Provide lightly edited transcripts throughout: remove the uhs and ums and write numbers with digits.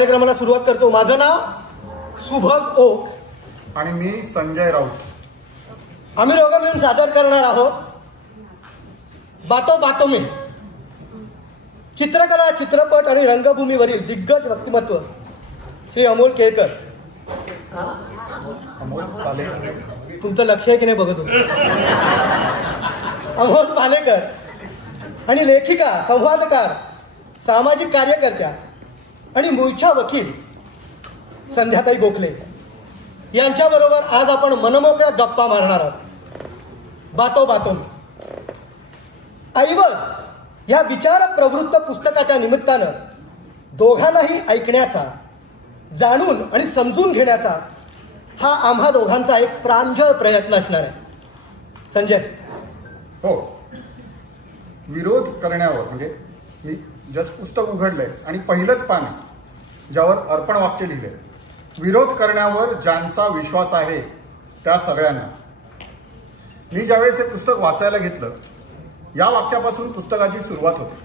कार्यक्रमाला सुरुवात करतो. माझं नाव सुभग ओक आणि मी संजय राऊत. आम्ही दोघं मिळून सादर करणार आहोत बातो बातो में. चित्रकला, चित्रपट आणि रंगभूमीवरील दिग्गज व्यक्तिमत्व श्री अमोल केळकर. अमोल पालेकर. तुमचं लक्ष आहे की नाही बघतो. अमोल पालेकर आणि लेखिका, संवादकार, सामाजिक कार्यकर्त्या आणि मूळच्या वकील संध्याताई गोखले यांच्याबरोबर आज आपण मनमोकळ्या गप्पा मारणार आहोत. बातो बातो में. ऐवज या विचार प्रवृत्त पुस्तकाच्या निमित्तानं दोघांनाही ऐकण्याचा, जाणून आणि समजून घेण्याचा हा आम्हा दोघांचा एक प्रांजळ प्रयत्न असणार आहे. संजय. हो, विरोध करण्यावर म्हणजे मी जस्ट पुस्तक उघडलंय आणि पहिलंच पान आहे ज्यावर अर्पण वाक्य लिहिलंय. विरोध करण्यावर ज्यांचा विश्वास आहे त्या सगळ्यांना. मी ज्यावेळेस हे पुस्तक वाचायला घेतलं या वाक्यापासून पुस्तकाची सुरुवात होते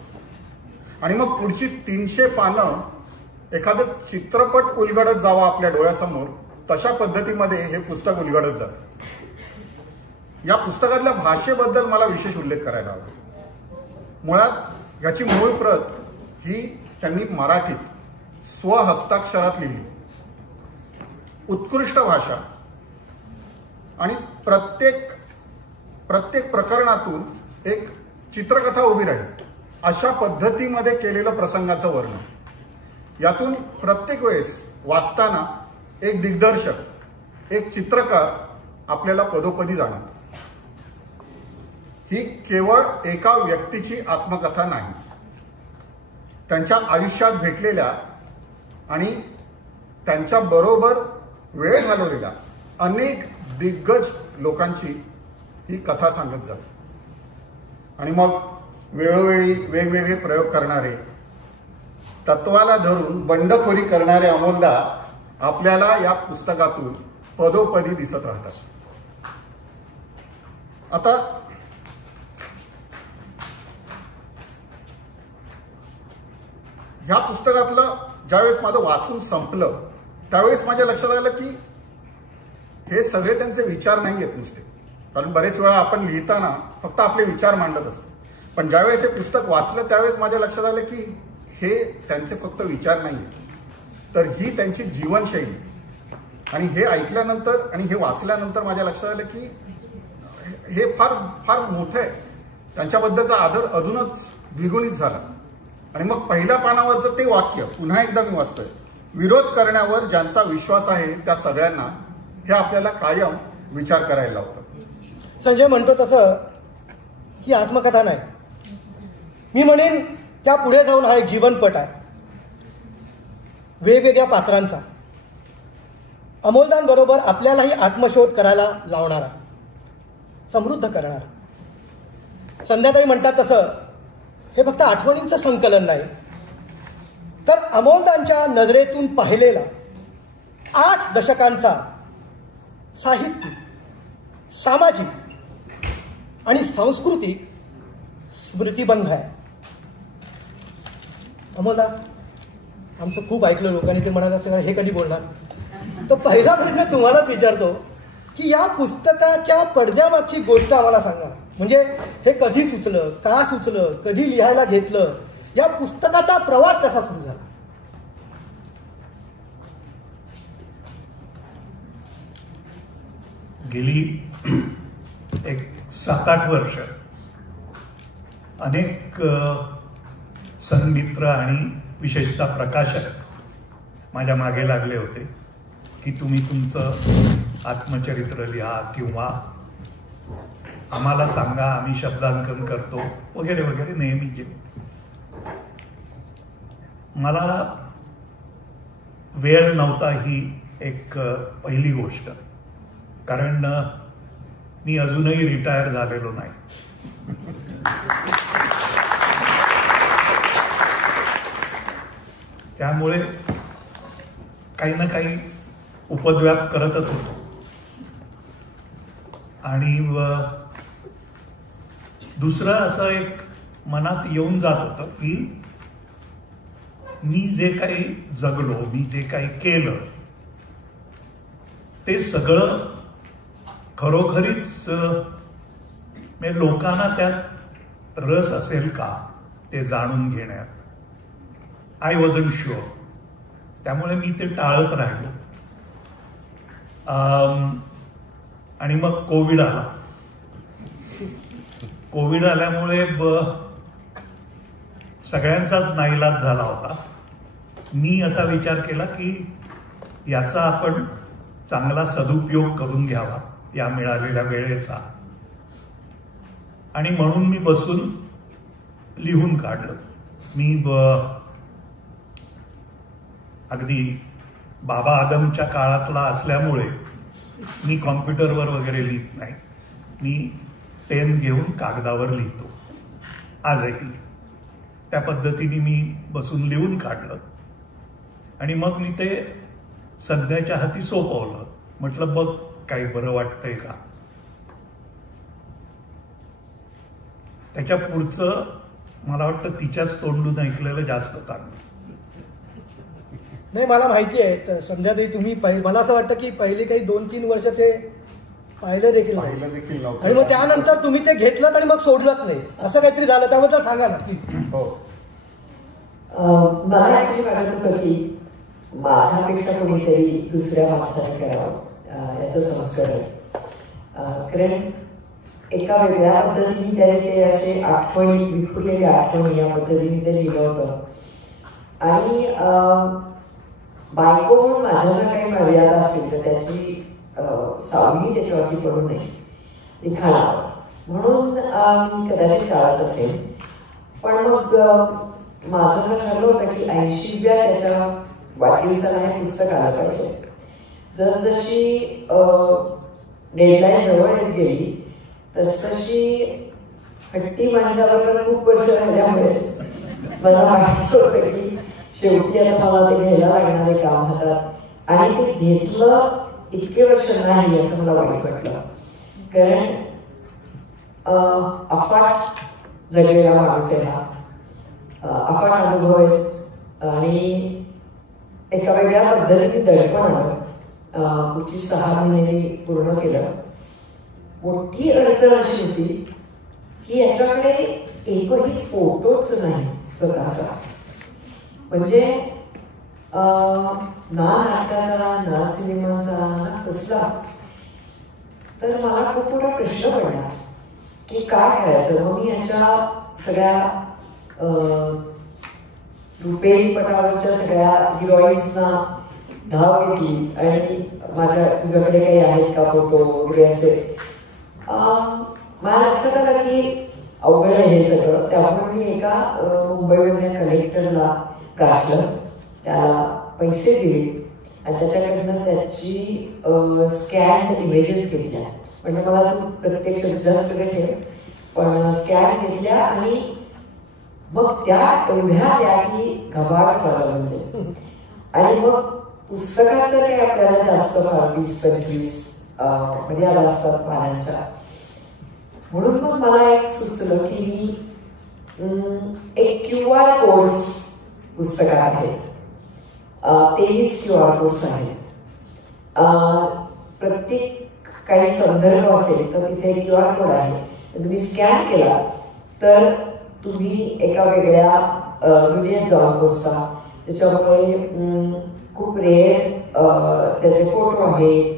आणि मग पुढची 300 पानं एखादं चित्रपट उलगडत जावा आपल्या डोळ्यासमोर तशा पद्धतीमध्ये हे पुस्तक उलगडत जातं. या पुस्तकातल्या भाषेबद्दल मला विशेष उल्लेख करायला हवा. मुळात याची मूळ प्रत ही त्यांनी मराठीत स्वहस्ताक्षरात लिहिली. उत्कृष्ट भाषा आणि प्रत्येक प्रकरणातून एक चित्रकथा उभी राहील अशा पद्धतीमध्ये केलेलं प्रसंगाचं वर्णन. यातून प्रत्येक वेळेस वाचताना एक दिग्दर्शक, एक चित्रकार आपल्याला पदोपदी जाणवतो. ही केवळ एका व्यक्तीची आत्मकथा नाही, त्यांच्या आयुष्यात भेटलेल्या आणि त्यांच्या बरोबर वेळ घालवलेल्या अनेक दिग्गज लोकांची ही कथा सांगत जाते. आणि मग वेळोवेळी वेगवेगळे प्रयोग करणारे, तत्वाला धरून बंडखोरी करणारे अमोलदा आपल्याला या पुस्तकातून पदोपदी दिसत राहतात. आता ह्या पुस्तकातलं ज्यावेळेस माझं वाचून संपलं त्यावेळेस माझ्या लक्षात आलं की हे सगळे त्यांचे विचार नाही आहेत नुसते. कारण बरेच वेळा आपण लिहिताना फक्त आपले विचार मांडत असतो, पण ज्यावेळेस हे पुस्तक वाचलं त्यावेळेस माझ्या लक्षात आलं की हे त्यांचे फक्त विचार नाही आहेत, तर ही त्यांची जीवनशैली. आणि हे ऐकल्यानंतर आणि हे वाचल्यानंतर माझ्या लक्षात आलं की हे फार फार मोठं आहे. त्यांच्याबद्दलचा आदर अजूनच द्विगुणित झाला. आणि मग पहिल्या पानावरचं ते वाक्य पुन्हा एकदा मी वाचतोय. विरोध करण्यावर ज्यांचा विश्वास आहे त्या सगळ्यांना, हे आपल्याला कायम विचार करायला लावतं. संजय म्हणतो तसं ही आत्मकथा नाही, मी म्हणेन त्या पुढे जाऊन हा एक जीवनपट आहे वेगवेगळ्या पात्रांचा. अमोलदांबरोबर आपल्यालाही आत्मशोध करायला लावणारा, समृद्ध करणारा. संध्याताई म्हणतात तसं हे फक्त आठवणींचं संकलन नाही, तर अमोलदांच्या नजरेतून पाहिलेला 8 दशकांचा साहित्यिक, सामाजिक आणि सांस्कृतिक स्मृतिबंध आहे. अमोलदा, आमचं खूप ऐकलं लोकांनी, ते म्हणत असताना हे कधी बोलणार. तर पहिला प्रश्न तुम्हालाच विचारतो की या पुस्तकाच्या पडद्यामागची गोष्ट आम्हाला सांगा. म्हणजे हे कधी सुचलं, का सुचलं, कधी लिहायला घेतलं, या पुस्तकाचा प्रवास कसा सुरू झाला? गेली एक 7-8 वर्ष अनेक सन्मित्र आणि विशेषतः प्रकाशक माझ्या मागे लागले होते की तुम्ही तुमचं आत्मचरित्र लिहा किंवा आम्हाला सांगा, आम्ही शब्दांकन करतो वगैरे वगैरे नेहमी जे. मला वेळ नव्हता ही एक पहिली गोष्ट, कारण मी अजूनही रिटायर झालेलो नाही. त्यामुळे काही ना काही उपद्व्याप करतच होतो. आणि दुसरं असं एक मनात येऊन जात होतं की मी जे काही जगलो, मी जे काही केलं ते सगळं खरोखरीच म्हणजे लोकांना त्यात रस असेल का ते जाणून घेण्यात आय वॉजंट शुअर. त्यामुळे मी ते टाळत राहिलो. आणि मग कोविड आला. कोविड आल्यामुळे सगळ्यांचाच नाईलाज झाला होता. मी असा विचार केला की याचा आपण चांगला सदुपयोग करून घ्यावा या मिळालेल्या वेळेचा. आणि म्हणून मी बसून लिहून काढलं. मी अगदी बाबा आदमच्या काळातला असल्यामुळे मी कॉम्प्युटरवर वगैरे लिहित नाही. मी पेन घेऊन कागदावर लिहितो आजही. त्या पद्धतीने मी बसून लिहून काढलं आणि मग मी ते सध्याच्या हाती सोपवलं. म्हटलं बघ काही बरं वाटतंय का. त्याच्या पुढचं मला वाटतं तिच्याच तोंडून ऐकलेलं जास्त चांगलं. नाही, मला माहिती आहे संध्याताई तुम्ही मला असं वाटतं की पहिले काही 2-3 वर्ष ते पाहिलं देखील आणि मग त्यानंतर तुम्ही ते घेतलं आणि मग सोडलंच नाही असं काहीतरी झालं. त्याबद्दल सांगा ना. हो, मला ऍक्च्युली वाटत होतं की माझ्यापेक्षा कोणीतरी दुसऱ्या माणसाने करावं याचं संस्कार आहे. कारण एका वेगळ्या पद्धतीने त्याने ते असे आठवणी, विखुरलेल्या आठवणी या पद्धतीने ते लिहिलं होतं. आणि बायको म्हणून माझ्या जर काही मर्यादा असतील तर त्याची सावली त्याच्यावरती पडू नये लिखाणावर म्हणून मी कदाचित टाळत असेल. पण मग माझं असं ठरलं होतं की 80व्या त्याच्या वाढदिवसाला हे पुस्तक आलं पाहिजे. जसजशी डेडलाईन जवळ येत गेली तसतशी हट्टी माणसाबरोबर खूप वर्ष झाल्यामुळे मला माहिती होतं की शेवटी आता मला ते घ्यायला लागणारे काम हातात. आणि ते घेतलं इतके वर्ष नाही याचं मला वाईट वाटलं. कारण अफाट जगलेला माणूस आहे हा. अफाट अनुभव आहे आणि एका वेगळ्या पद्धतीने दडपण आलं. पुढची 6 महिने पूर्ण केलं. मोठी अडचण अशी होती की याच्याकडे एकही फोटोच नाही स्वतःचा. म्हणजे ना नाटकाचा ना सिनेमाचा ना कसलाच. तर मला खूप मोठा प्रश्न पडला की काय करायचं. मग मी याच्या सगळ्या रुपेरी पटावरच्या सगळ्या हिरोईन्सना धाव घेतली आणि माझ्या तुझ्याकडे काही आहेत का फोटो वगैरे असे. मला लक्षात आलं की अवघड आहे हे सगळं. त्यामुळे मी एका मुंबईमधल्या कलेक्टरला गाठलं, त्याला पैसे दिले आणि त्याच्याकडनं त्याची स्कॅन इमेजेस घेतल्या. म्हणजे मला तू प्रत्यक्ष जास्त ठेव पण स्कॅन घेतल्या आणि मग त्या एवढ्या द्या की घबाड चालू म्हणजे. आणि मग पुस्तकात तर काही आपल्याला जास्त 20-25 मर्यादा असतात पानांच्या. म्हणून मग मला एक सुचलं की मी एक QR कोड्स पुस्तकात आहेत. 23 QR कोड्स आहेत. प्रत्येक काही संदर्भ असेल तर तिथे QR कोड आहे. तुम्ही स्कॅन केला तर तुम्ही एका वेगळ्या दुनियेत जाऊन पोचता. त्याच्यामुळे खूप रेअर त्याचे फोटो आहेत.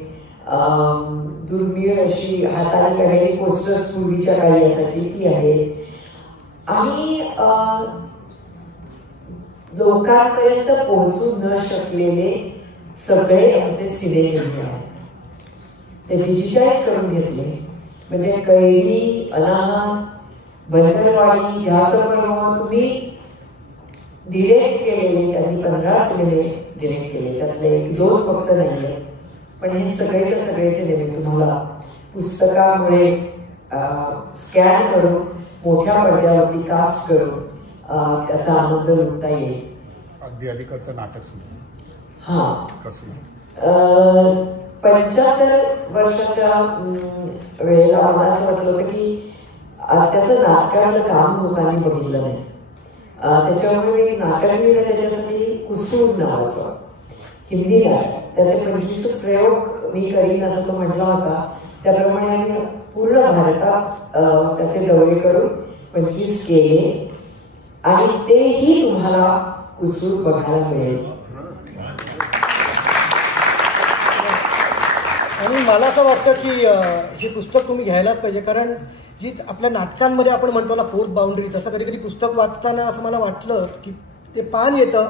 दुर्मिळ अशी हाताने काढलेली पोस्टर्स पूर्वीच्या काळी यासाठी ती आहे. आणि लोकांपर्यंत पोहोचू न शकलेले सगळे आमचे सिनेमे आहेत ते डिजिटाईज करून घेतले. म्हणजे कैरी, अनाथ, बनकरवाडी ह्यासमोर तुम्ही डिरेक्ट केलेले, त्यांनी 15 सिनेमे डिरेक्ट केले, त्यातले 1-2 फक्त नाहीये. पण हे सगळेच्या सगळे सिनेमे तुम्हाला पुस्तकामुळे स्कॅन करून मोठ्या पडद्यावरती कास्ट करून त्याचा आनंद लुटता येईल. अगदी अलीकडचं नाटक सुद्धा. हा 75 वर्षाच्या वेळेला मला असं वाटलं होतं की त्याचं नाटकाचं काम लोकांनी बघितलं नाही. त्याच्यामुळे मी नाटक लिहिलं त्याच्यासाठी कुसूर नावाचं हिंदी नाटक. त्याचे 25 प्रयोग मी करीन असं तो म्हटला होता. त्याप्रमाणे आम्ही पूर्ण भारतात त्याचे दौरे करून 25 केले आणि तेही तुम्हाला कुसूर बघायला मिळेल. आणि मला असं वाटतं की हे पुस्तक तुम्ही घ्यायलाच पाहिजे, कारण जी आपल्या नाटकांमध्ये आपण म्हणतो ना फोर्थ बाउंड्री, तसं कधी कधी पुस्तक वाचताना असं मला वाटलं की ते पान येतं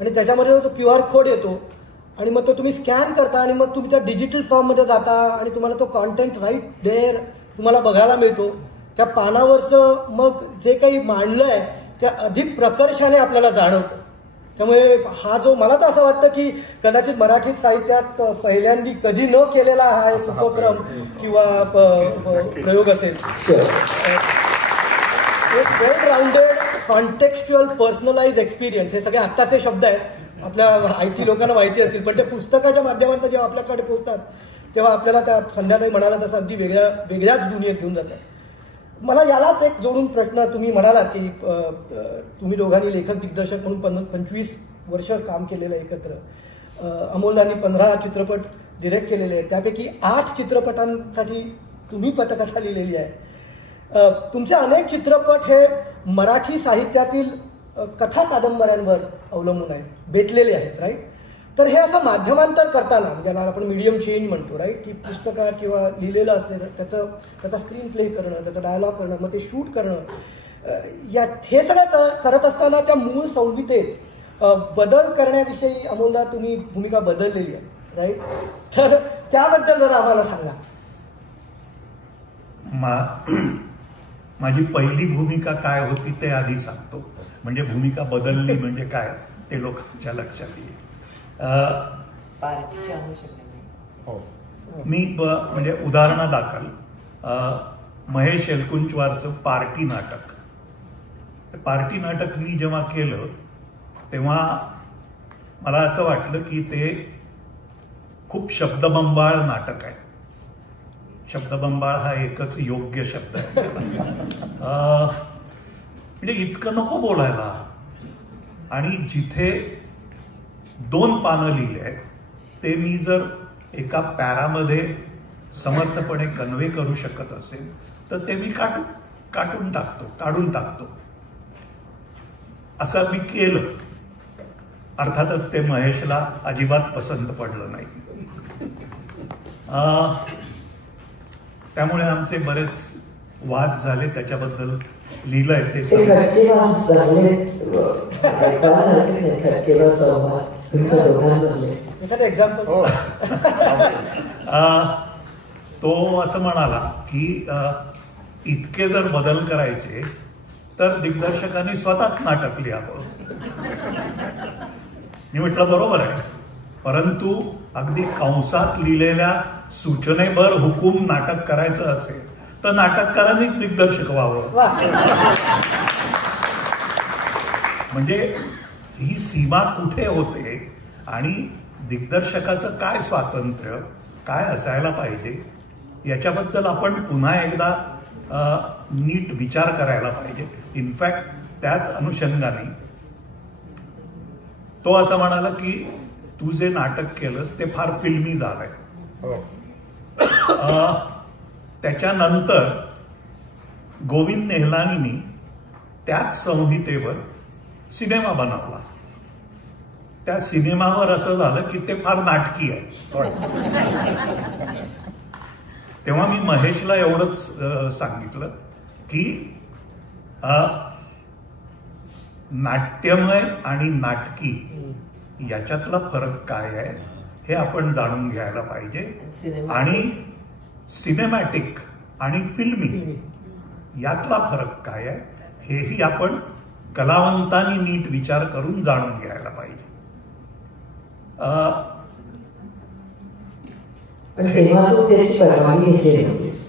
आणि त्याच्यामध्ये तो QR कोड येतो आणि मग तो तुम्ही स्कॅन करता आणि मग तुम्ही त्या डिजिटल फॉर्ममध्ये जाता आणि तुम्हाला तो कॉन्टेंट राईट देअर तुम्हाला बघायला मिळतो. त्या पानावरचं मग जे काही मांडलं आहे ते अधिक प्रकर्षाने आपल्याला जाणवतं. त्यामुळे हा जो मला तर असं वाटतं की कदाचित मराठी साहित्यात पहिल्यांदा कधी न केलेला हा उपक्रम किंवा प्रयोग असेल. एक वेल राऊंडेड कॉन्टेक्स्च्युअल पर्सनलाइज एक्सपिरियन्स, हे सगळे आत्ताचे शब्द आहेत, आपल्या IT लोकांना माहिती असतील, पण ते पुस्तकाच्या माध्यमातून जेव्हा आपल्याकडे पोहोचतात तेव्हा आपल्याला त्या संध्याकाळी म्हणाला तसं अगदी वेगळ्याच दुनियेत घेऊन जातात. मला यालाच एक जोडून प्रश्न, तुम्ही म्हणालात की तुम्ही दोघांनी लेखक दिग्दर्शक म्हणून 25 वर्ष काम केलेलं आहे एकत्र. अमोलदांनी 15 चित्रपट डिरेक्ट केलेले आहेत, त्यापैकी 8 चित्रपटांसाठी तुम्ही पटकथा लिहिलेली आहे. तुमचे अनेक चित्रपट हे मराठी साहित्यातील कथा कादंबऱ्यांवर अवलंबून आहेत, बेतलेले आहेत, राईट. तर हे असं माध्यमांतर करताना, ज्याला आपण मीडियम चेंज म्हणतो, राईट, की पुस्तकात किंवा लिहिलेलं असलेलं त्याचा स्क्रीन प्ले करणं, त्याचा डायलॉग करणं, मग ते शूट करणं, हे सगळं करत असताना त्या मूळ संहितेत बदल करण्याविषयी अमोलदा तुम्ही भूमिका बदललेली आहे, राईट. तर त्याबद्दल जरा आम्हाला सांगा. माझी पहिली भूमिका काय होती ते आधी सांगतो, म्हणजे भूमिका बदलली म्हणजे काय ते लोकांच्या लक्षात येईल. मी म्हणजे उदाहरणादाखल महेश एलकुंचवारचं पार्टी नाटक मी जेव्हा केलं तेव्हा मला असं वाटलं की ते खूप शब्दबंबाळ नाटक आहे. शब्दबंबाळ हा एकच योग्य शब्द आहे. म्हणजे इतकं नको बोलायला, आणि जिथे 2 पानं लिहिले आहेत ते मी जर एका पॅरामध्ये समर्थपणे कन्व्हे करू शकत असेल तर ते मी काढून टाकतो. असं मी केलं. अर्थातच ते महेशला अजिबात पसंत पडलं नाही. त्यामुळे आमचे बरेच वाद झाले, त्याच्याबद्दल लिहिलंय ते. एक्झाम्पल तो असं म्हणाला की इतके जर बदल करायचे तर दिग्दर्शकांनी स्वतःच नाटक लिहावं. मी म्हटलं बरोबर आहे, परंतु अगदी कंसात लिहिलेल्या सूचनेवर हुकूम नाटक करायचं असेल तर नाटककारांनीच दिग्दर्शक व्हावं. म्हणजे ही सीमा कुठे होते आणि दिग्दर्शकाचं काय स्वातंत्र्य काय असायला पाहिजे याच्याबद्दल आपण पुन्हा एकदा नीट विचार करायला पाहिजे. इनफॅक्ट त्याच अनुषंगाने तो असं म्हणाला की तू जे नाटक केलंस ते फार फिल्मी झालंय. त्याच्यानंतर गोविंद नेहलानींनी त्याच संहितेवर सिनेमा बनवला. त्या सिनेमावर असं झालं की ते फार नाटकी आहे. तेव्हा मी महेशला एवढंच सांगितलं की नाट्यमय आणि नाटकी याच्यातला फरक काय आहे हे आपण जाणून घ्यायला पाहिजे, आणि सिनेमॅटिक आणि फिल्मी यातला फरक काय आहे हेही आपण कलावंतांनी नीट विचार करून जाणून घ्यायला पाहिजे.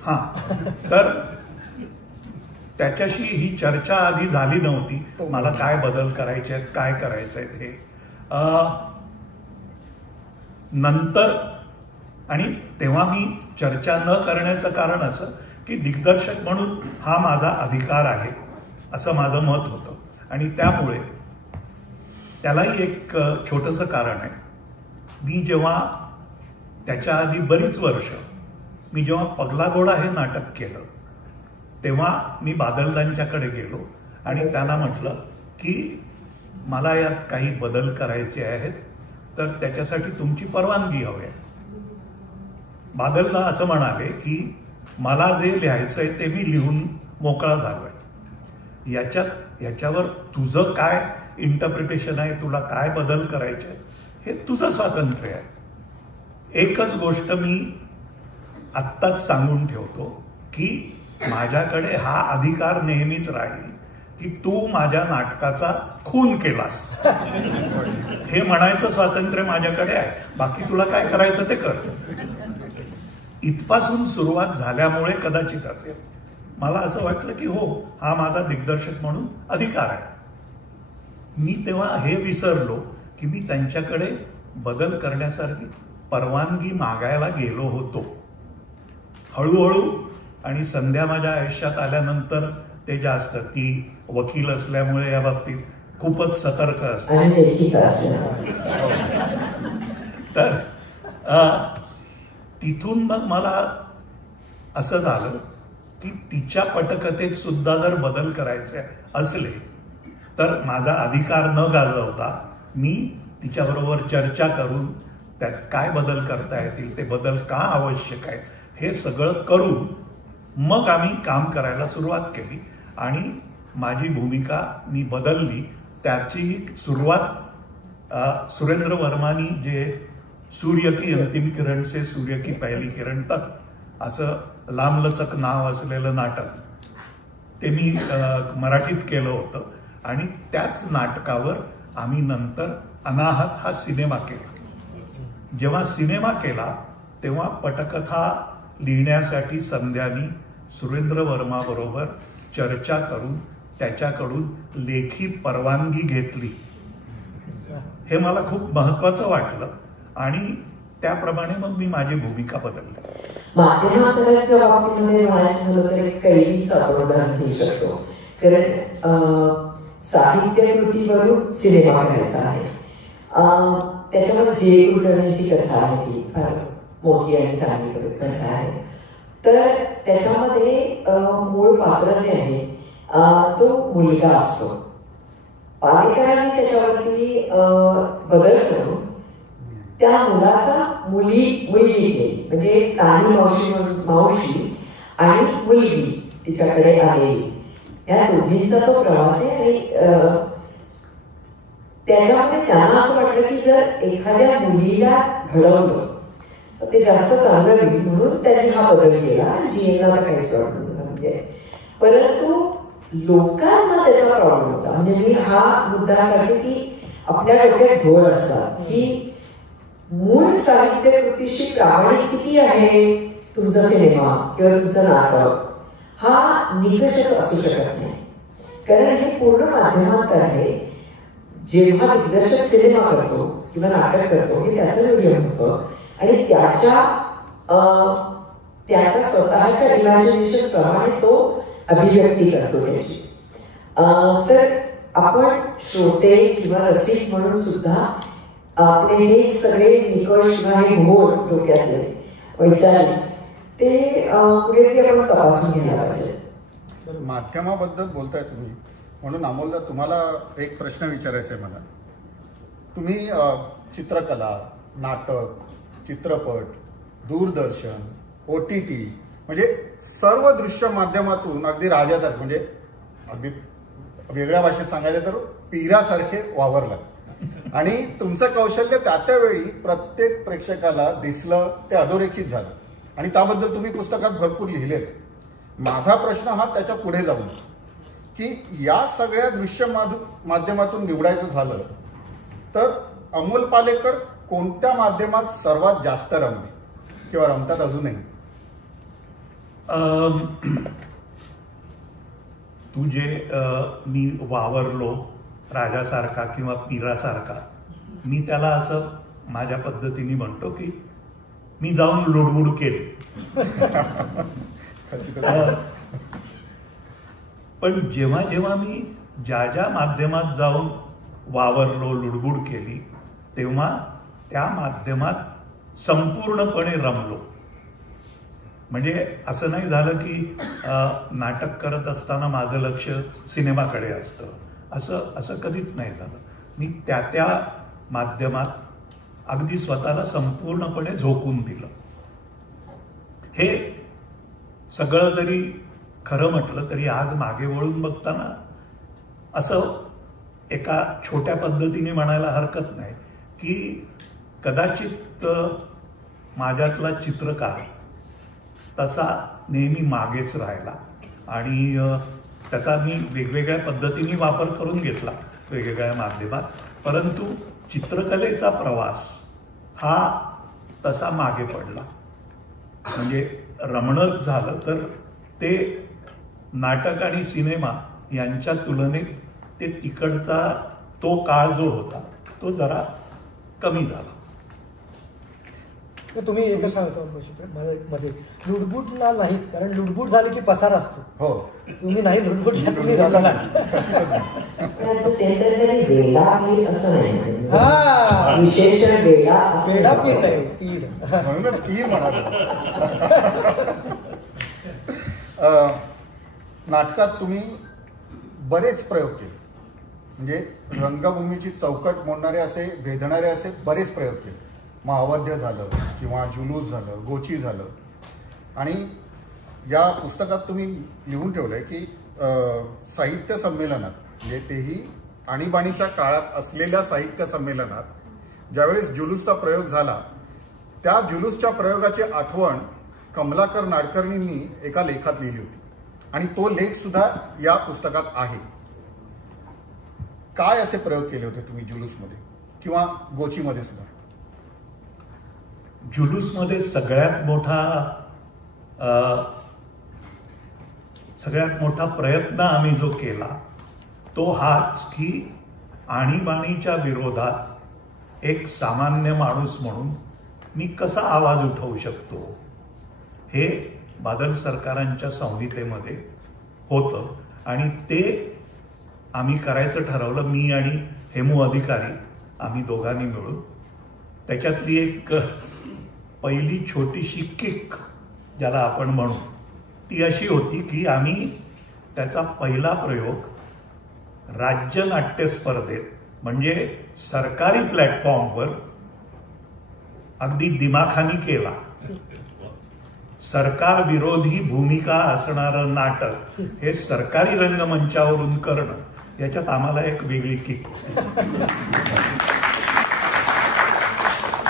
हा, तर त्याच्याशी ही चर्चा आधी झाली नव्हती. मला काय बदल करायचे आहेत, काय करायचंय हे नंतर. आणि तेव्हा मी चर्चा न करण्याचं कारण असं की दिग्दर्शक म्हणून हा माझा अधिकार आहे असं माझं मत होतं. आणि त्यामुळे त्यालाही एक छोटंसं कारण आहे. मी जेव्हा त्याच्या आधी बरीच वर्ष मी जेव्हा पगला घोडा हे नाटक केलं तेव्हा मी बादलदांच्याकडे गेलो आणि त्यांना म्हटलं की मला यात काही बदल करायचे आहेत, तर त्याच्यासाठी तुमची परवानगी हवी आहे. बादलदा असं म्हणाले की मला जे लिहायचंय ते मी लिहून मोकळा झालोय, याच्यावर तुझं काय इंटरप्रिटेशन आहे, तुला काय बदल करायचे आहेत हे तुझं स्वातंत्र्य आहे. एकच गोष्ट मी आत्ताच सांगून ठेवतो की माझ्याकडे हा अधिकार नेहमीच राहील की तू माझ्या नाटकाचा खून केलास हे म्हणायचं स्वातंत्र्य माझ्याकडे आहे, बाकी तुला काय करायचं ते कर. इथपासून सुरुवात झाल्यामुळे कदाचित असेल मला असं वाटलं की हो, हा माझा दिग्दर्शक म्हणून अधिकार आहे. मी तेव्हा हे विसरलो की मी त्यांच्याकडे बदल करण्यासारखी परवानगी मागायला गेलो होतो. हळूहळू आणि संध्या माझ्या आयुष्यात आल्यानंतर ते जास्त, ती वकील असल्यामुळे या बाबतीत खूपच सतर्क असते. तर तिथून मग मला असं झालं की तिच्या पटकथेत सुद्धा जर बदल करायचे असले तर माझा अधिकार न गाजवता मी तिच्याबरोबर चर्चा करून त्यात काय बदल करता येतील, ते बदल का आवश्यक आहेत हे सगळं करून मग आम्ही काम करायला सुरुवात केली आणि माझी भूमिका मी बदलली. त्याची सुरुवात सुरेंद्र वर्मानी जे सूर्य की अंतिम किरण से सूर्य की पहली किरण तक असं लांबलचक नाव असलेलं नाटक ते मी मराठीत केलं होतं आणि त्याच नाटकावर आम्ही नंतर अनाहत हा सिनेमा केला. जेव्हा सिनेमा केला तेव्हा पटकथा लिहिण्यासाठी संध्यानी सुरेंद्र वर्मा बरोबर चर्चा करून त्याच्याकडून लेखी परवानगी घेतली. हे मला खूप महत्वाचं वाटलं आणि त्याप्रमाणे मग मी माझी भूमिका बदलली. माध्यमांतराच्या बाबतीमध्ये म्हणायचं झालं तर एक कैलीचं आपण उदाहरण घेऊ शकतो. कारण साहित्य कृतीवरून सिनेमा करायचा आहे. त्याच्यावर जे कुलकर्णींची कथा आहे ती फार मोठी आणि चांगली कथा आहे. तर त्याच्यामध्ये मूळ पात्र जे आहे तो मुलगा असतो. पालेकरांनी त्याच्यावरती बदल करून त्या मुलाचा मुलगी केली. म्हणजे तानी मावशी आणि मुलगी तिच्याकडे आलेली या दोघींचा तो प्रवास आहे. आणि त्याच्यामध्ये त्यांना असं वाटलं की जर एखाद्या मुलीला घडवलं तर ते जास्त चांगलं होईल म्हणून त्यांनी हा बदल केला. जीएनला तर काहीच म्हणजे, परंतु लोकांना त्याचा प्रॉब्लेम होता. म्हणजे मी हा मुद्दा करते की आपल्या डोक्यात घोळ असतात की मूळ साहित्य कृतीशी प्रामाणिक किती आहे तुमचा सिनेमा किंवा तुमचं नाटक हा निकषच असू शकत नाही. कारण हे पूर्ण माध्यमात आहे. जेव्हा दिग्दर्शक सिनेमा करतो किंवा नाटक करतो हे त्याचं नियम होतं आणि त्याच्या स्वतःच्या इमॅजिनेशन प्रमाणे तो अभिव्यक्ती करतो त्याची. तर आपण श्रोते किंवा रसिक म्हणून सुद्धा आपले हे सगळे निकष किंवा हे घोळ डोक्यातले वैचारिक ते कुठेतरी आपण तपासून घ्यायला पाहिजे. माध्यमाबद्दल बोलताय तुम्ही म्हणून अमोलदा तुम्हाला एक प्रश्न विचारायचा आहे मला. तुम्ही चित्रकला, नाटक, चित्रपट, दूरदर्शन, OTT म्हणजे सर्व दृश्य माध्यमातून अगदी राजासारखे म्हणजे अगदी वेगळ्या भाषेत सांगायचं तर पिरासारखे वावरला आणि तुमचं कौशल्य त्यावेळी प्रत्येक प्रेक्षकाला दिसलं, ते अधोरेखित झालं आणि त्याबद्दल तुम्ही पुस्तकात भरपूर लिहिले. माझा प्रश्न हा त्याच्या पुढे जाऊन की या सगळ्या दृश्य माध्यमातून निवडायचं झालं तर अमोल पालेकर कोणत्या माध्यमात सर्वात जास्त रमले किंवा रमतात अजूनही? तू जे मी वावरलो राजासारखा किंवा पीरासारखा, मी त्याला असं माझ्या पद्धतीने म्हणतो की मी जाऊन लुडबुड केले. पण जेव्हा जेव्हा मी ज्या ज्या माध्यमात जाऊन वावरलो, लुडबुड केली, तेव्हा त्या माध्यमात संपूर्णपणे रमलो. म्हणजे असं नाही झालं की नाटक करत असताना माझं लक्ष सिनेमाकडे असतं, असं कधीच नाही झालं. मी त्या माध्यमात अगदी स्वतःला संपूर्णपणे झोकून दिलं. हे सगळं जरी खरं म्हटलं तरी आज मागे वळून बघताना असं एका छोट्या पद्धतीने म्हणायला हरकत नाही की कदाचित माझ्यातला चित्रकार तसा नेहमी मागेच राहिला आणि त्याचा मी वेगवेगळ्या पद्धतीने वापर करून घेतला वेगवेगळ्या माध्यमात. परंतु चित्रकलेचा प्रवास हा तसा मागे पडला. म्हणजे रमणं झालं तर ते नाटक आणि सिनेमा यांच्या तुलनेत ते तिकडचा तो काळ जो होता तो जरा कमी झाला. तुम्ही एकच सांगतो माझ्या मध्ये लुडबुडला नाही, कारण लुडबुड झाली की पसार असतो. हो, तुम्ही नाही लुडबुड, तुम्ही रमला. विशेषण वेडा पीर नाही, पीर म्हणूनच पीर म्हणाल. नाटकात तुम्ही बरेच प्रयोग केले. म्हणजे रंगभूमीची चौकट मोडणारे असे, भेदणारे असे बरेच प्रयोग केले. मग अवध्य झालं किंवा जुलूस झालं, गोची झालं. आणि या पुस्तकात तुम्ही लिहून ठेवलंय की साहित्य संमेलनात, म्हणजे तेही आणीबाणीच्या काळात असलेल्या साहित्य संमेलनात ज्यावेळेस जुलूसचा प्रयोग झाला, त्या जुलूसच्या प्रयोगाची आठवण कमलाकर नाडकर्णींनी एका लेखात लिहिली होती आणि तो लेख सुद्धा या पुस्तकात आहे. काय असे प्रयोग केले होते तुम्ही जुलूसमध्ये किंवा गोचीमध्ये सुद्धा? जुलूसमध्ये सगळ्यात मोठा प्रयत्न आम्ही जो केला तो हाच की आणीबाणीच्या विरोधात एक सामान्य माणूस म्हणून मी कसा आवाज उठवू शकतो, हे बादल सरकारांच्या संहितेमध्ये होतं आणि ते आम्ही करायचं ठरवलं. मी आणि हेमू अधिकारी आम्ही दोघांनी मिळून. त्याच्यातली एक पहिली छोटीशी किक ज्याला आपण म्हणू ती अशी होती की आम्ही त्याचा पहिला प्रयोग राज्य नाट्य स्पर्धेत, म्हणजे सरकारी प्लॅटफॉर्मवर अगदी दिमाखानी केला. सरकार विरोधी भूमिका असणारं नाटक हे सरकारी रंगमंचावरून करणं, याच्यात आम्हाला एक वेगळी किक.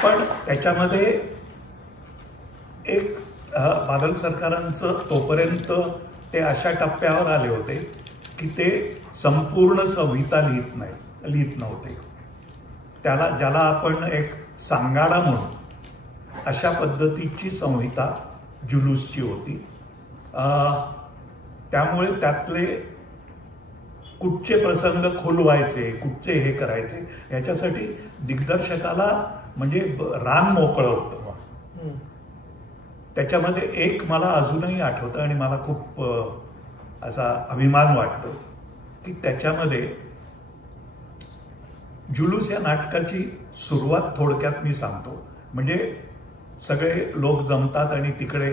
पण त्याच्यामध्ये एक बादल सरकारांचं तोपर्यंत ते अशा टप्प्यावर आले होते की ते संपूर्ण संहिता लिहित नव्हते. ज्याला आपण एक सांगाडा म्हणू अशा पद्धतीची संहिता जुलूसची होती. त्यामुळे त्यातले कुठचे प्रसंग खुलवायचे, कुठचे हे करायचे, याच्यासाठी दिग्दर्शकाला म्हणजे रान मोकळं होतं. त्याच्यामध्ये एक मला अजूनही आठवतं आणि मला खूप असा अभिमान वाटतो की त्याच्यामध्ये जुलूस या नाटकाची सुरुवात थोडक्यात मी सांगतो. म्हणजे सगळे लोक जमतात आणि तिकडे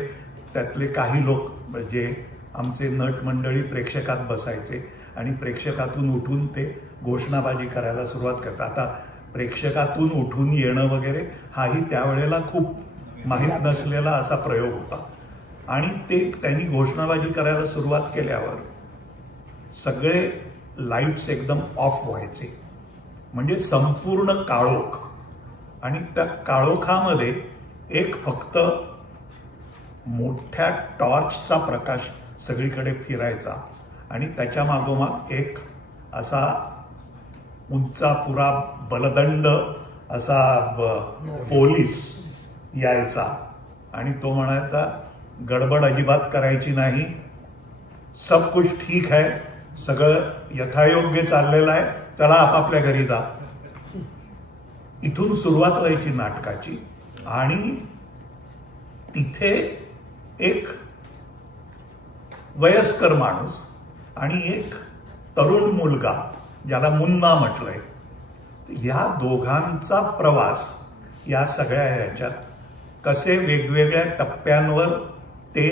त्यातले काही लोक म्हणजे आमचे नट मंडळी प्रेक्षकात बसायचे आणि प्रेक्षकातून उठून ते घोषणाबाजी करायला सुरुवात करतात. आता प्रेक्षकातून उठून येणं वगैरे हाही त्यावेळेला खूप माहीत नसलेला असा प्रयोग होता. आणि त्यांनी घोषणाबाजी करायला सुरुवात केल्यावर सगळे लाईट्स एकदम ऑफ व्हायचे, म्हणजे संपूर्ण काळोख. आणि त्या काळोखामध्ये एक फक्त मोठ्या टॉर्चचा प्रकाश सगळीकडे फिरायचा आणि त्याच्या मागोमाग एक असा उंचा पुरा बलदंड असा पोलीस यायचा आणि तो म्हणायचा, गडबड अजिबात करायची नाही, सब कुछ ठीक है, सगळं यथायोग्य चाललेलं आहे, चला आपापल्या घरी जा. इथून सुरुवात व्हायची नाटकाची. आणि तिथे एक वयस्कर माणूस आणि एक तरुण मुलगा ज्याला मुन्ना म्हटलंय, या दोघांचा प्रवास या सगळ्या ह्याच्यात कसे वेगवेगळ्या टप्प्यांवर ते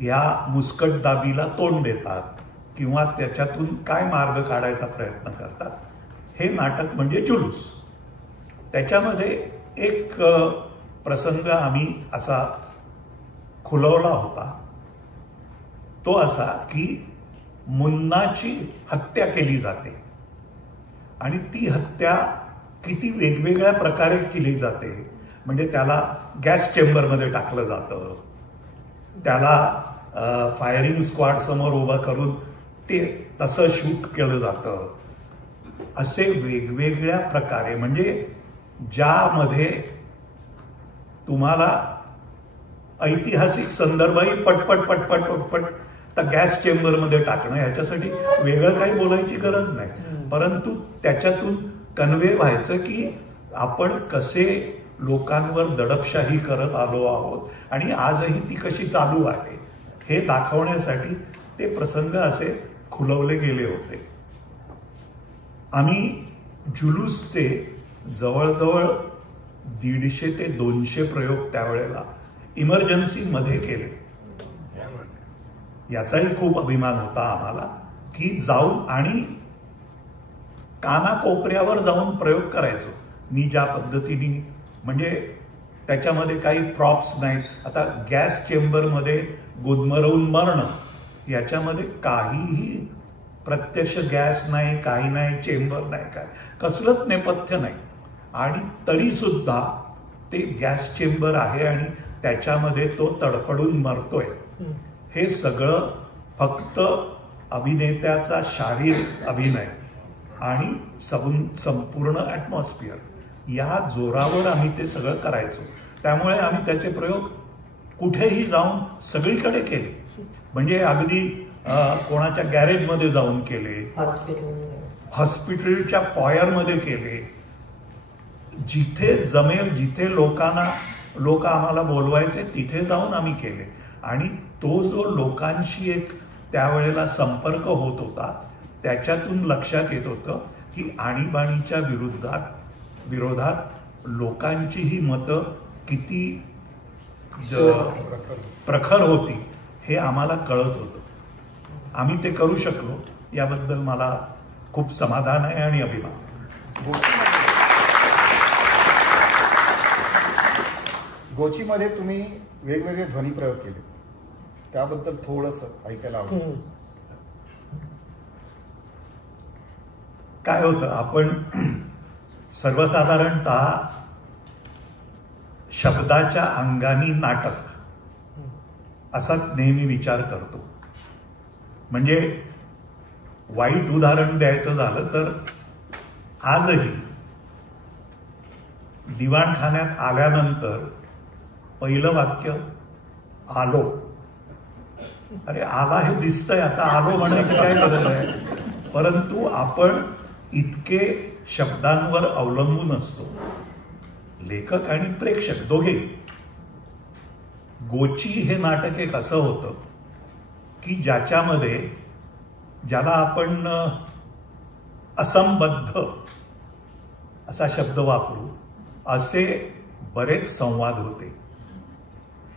या मुस्कटदाबीला तोंड देतात किंवा त्याच्यातून काय मार्ग काढायचा प्रयत्न करतात, हे नाटक म्हणजे जुलूस. त्याच्यामध्ये एक प्रसंग आम्ही असा खुलवला होता, तो असा की मुन्नाची हत्या केली जाते आणि ती हत्या किती वेगवेगळ्या प्रकारे केली जाते. म्हणजे त्याला गॅस चेंबरमध्ये टाकलं जातं, त्याला फायरिंग स्क्वॉड समोर उभं करून ते तसं शूट केलं जातं. असे वेगवेगळ्या प्रकारे, म्हणजे ज्यामध्ये तुम्हाला ऐतिहासिक संदर्भही पटपट पटपट पटपट तर गॅस चेंबरमध्ये टाकणं, ह्याच्यासाठी वेगळं काही बोलायची गरज नाही, परंतु त्याच्यातून कन्वे व्हायचं की आपण कसे लोकांवर दडपशाही करत आलो आहोत आणि आजही ती कशी चालू आहे हे दाखवण्यासाठी ते प्रसंग असे खुलवले गेले होते. आम्ही जुलूसचे जवळजवळ 150 ते 200 प्रयोग त्यावेळेला इमर्जन्सीमध्ये केले. याचाही खूप अभिमान होता आम्हाला की जाऊन आणि कानाकोपऱ्यावर जाऊन प्रयोग करायचो. मी ज्या पद्धतीने, म्हणजे त्याच्यामध्ये काही प्रॉप्स नाहीत. आता गॅस चेंबरमध्ये गुदमरवून मरणं, याच्यामध्ये काहीही प्रत्यक्ष गॅस नाही, काही नाही, चेंबर नाही, काय कसलंच नेपथ्य नाही, आणि तरी सुद्धा ते गॅस चेंबर आहे आणि त्याच्यामध्ये तो तडफडून मरतोय. हे सगळं फक्त अभिनेत्याचा शारीरिक अभिनय आणि संपूर्ण ॲटमॉस्फिअर या जोरावर आम्ही ते सगळं करायचो. त्यामुळे आम्ही त्याचे प्रयोग कुठेही जाऊन सगळीकडे केले. म्हणजे अगदी कोणाच्या गॅरेजमध्ये जाऊन केले, हॉस्पिटलच्या फॉयरमध्ये केले, जिथे जमेल, जिथे लोक आम्हाला बोलवायचे तिथे जाऊन आम्ही केले. आणि तो जो लोकांशी एक त्यावेळेला संपर्क होत होता, त्याच्यातून लक्षात येत होतं की आणीबाणीच्या विरोधात लोकांची ही मतं किती प्रखर होती हे आम्हाला कळत होतं. आम्ही ते करू शकलो याबद्दल मला खूप समाधान आहे आणि अभिमान. गोचीमध्ये तुम्ही वेगवेगळे ध्वनी प्रयोग केले, त्याबद्दल थोडंसं ऐकायला आवडेल. काय होतं, आपण सर्वसाधारणतः शब्दाच्या अंगानी नाटक असाच नेहमी विचार करतो. म्हणजे वाईट उदाहरण द्यायचं झालं तर आजही दिवाणखान्यात आल्यानंतर पहिलं वाक्य आलो. अरे आला हे दिसतंय, आता आलो म्हणायची काय गरज आहे. परंतु आपण इतके शब्दांवर अवलंबून असतो, लेखक आणि प्रेक्षक दोघे. गोची हे नाटक एक असं होतं की ज्याच्यामध्ये, ज्याला आपण असंबद्ध असा शब्द वापरू, असे बरेच संवाद होते.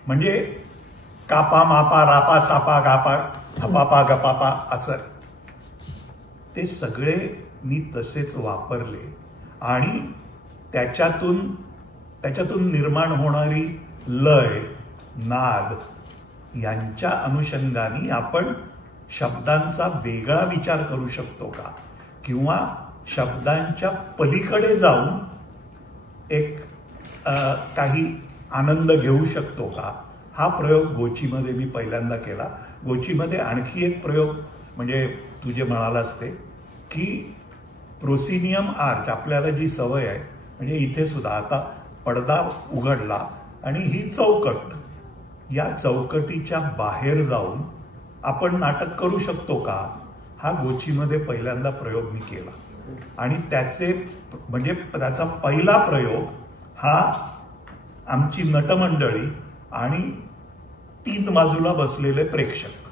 म्हणजे कापा मापा रापा सापा गापा हपापा गपापा असं ते सगळे मी तसेच वापरले. आणि त्याच्यातून निर्माण होणारी लय, नाद यांच्या अनुषंगाने आपण शब्दांचा वेगळा विचार करू शकतो का, किंवा शब्दांच्या पलीकडे जाऊन एक काही आनंद घेऊ शकतो का, हा प्रयोग गोचीमध्ये मी पहिल्यांदा केला. गोचीमध्ये आणखी एक प्रयोग म्हणजे तू जे म्हणालास ते की प्रोसिनियम आर्च, आपल्याला जी सवय आहे, म्हणजे इथे सुद्धा आता पडदा उघडला आणि ही चौकट, या चौकटीच्या बाहेर जाऊन आपण नाटक करू शकतो का, हा गोचीमध्ये पहिल्यांदा प्रयोग मी केला. आणि त्याचा पहिला प्रयोग हा आमची नटमंडळी आणि 3 बाजूला बसलेले प्रेक्षक.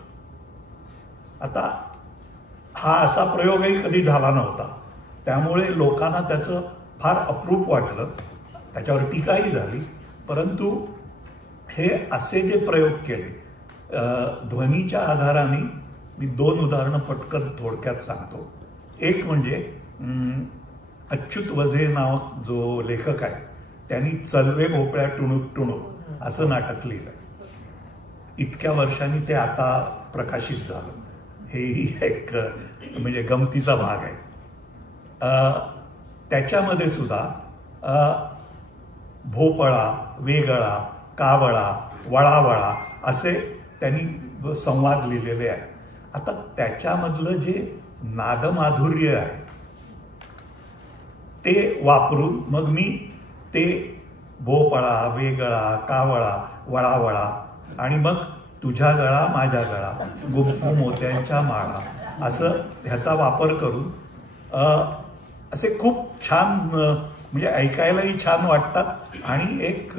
आता हा असा प्रयोगही कधी झाला नव्हता. त्यामुळे लोकांना त्याचं फार अप्रूप वाटलं, त्याच्यावर टीकाही झाली. परंतु हे असे जे प्रयोग केले ध्वनीच्या आधाराने, मी 2 उदाहरणं पटकन थोडक्यात सांगतो. एक म्हणजे अच्युत वझे नाव जो लेखक आहे त्यांनी चलवे भोपळ्या टुणूक टुणूक असं नाटक लिहिलंय. इतक्या वर्षांनी ते आता प्रकाशित झालं. हेही एक म्हणजे गमतीचा भाग आहे. त्याच्यामध्ये सुद्धा भोपळा, वेगळा, कावळा, वळावळा असे त्यांनी संवाद लिहिलेले आहेत. आता त्याच्यामधलं जे नादमाधुर्य आहे ते वापरून मग मी ते भोपळा, वेगळा, कावळा, वळावळा आणि मग तुझ्या गळा माझ्या गळा, गुंफू मोत्यांच्या माळा असं ह्याचा वापर करून असे खूप छान म्हणजे ऐकायलाही छान वाटतात आणि एक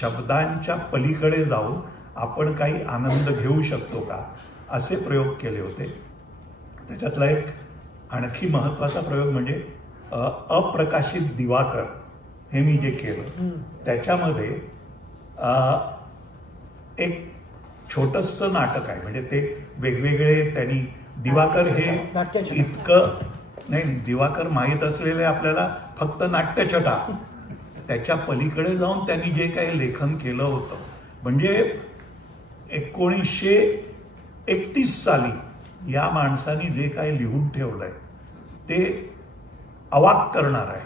शब्दांच्या पलीकडे जाऊन आपण काही आनंद घेऊ शकतो का असे प्रयोग केले होते. त्याच्यातला एक आणखी महत्वाचा प्रयोग म्हणजे अप्रकाशित दिवाकर हे मी जे केलं त्याच्यामध्ये एक छोटंसं नाटक आहे. म्हणजे ते वेगवेगळे त्यांनी दिवाकर हे इतकं नाही, दिवाकर माहीत असलेले आपल्याला फक्त नाट्यछटा, त्याच्या पलीकडे जाऊन त्यांनी जे काही लेखन केलं होतं म्हणजे 1931 साली या माणसाने जे काही लिहून ठेवलंय ते अवाक करणार आहे.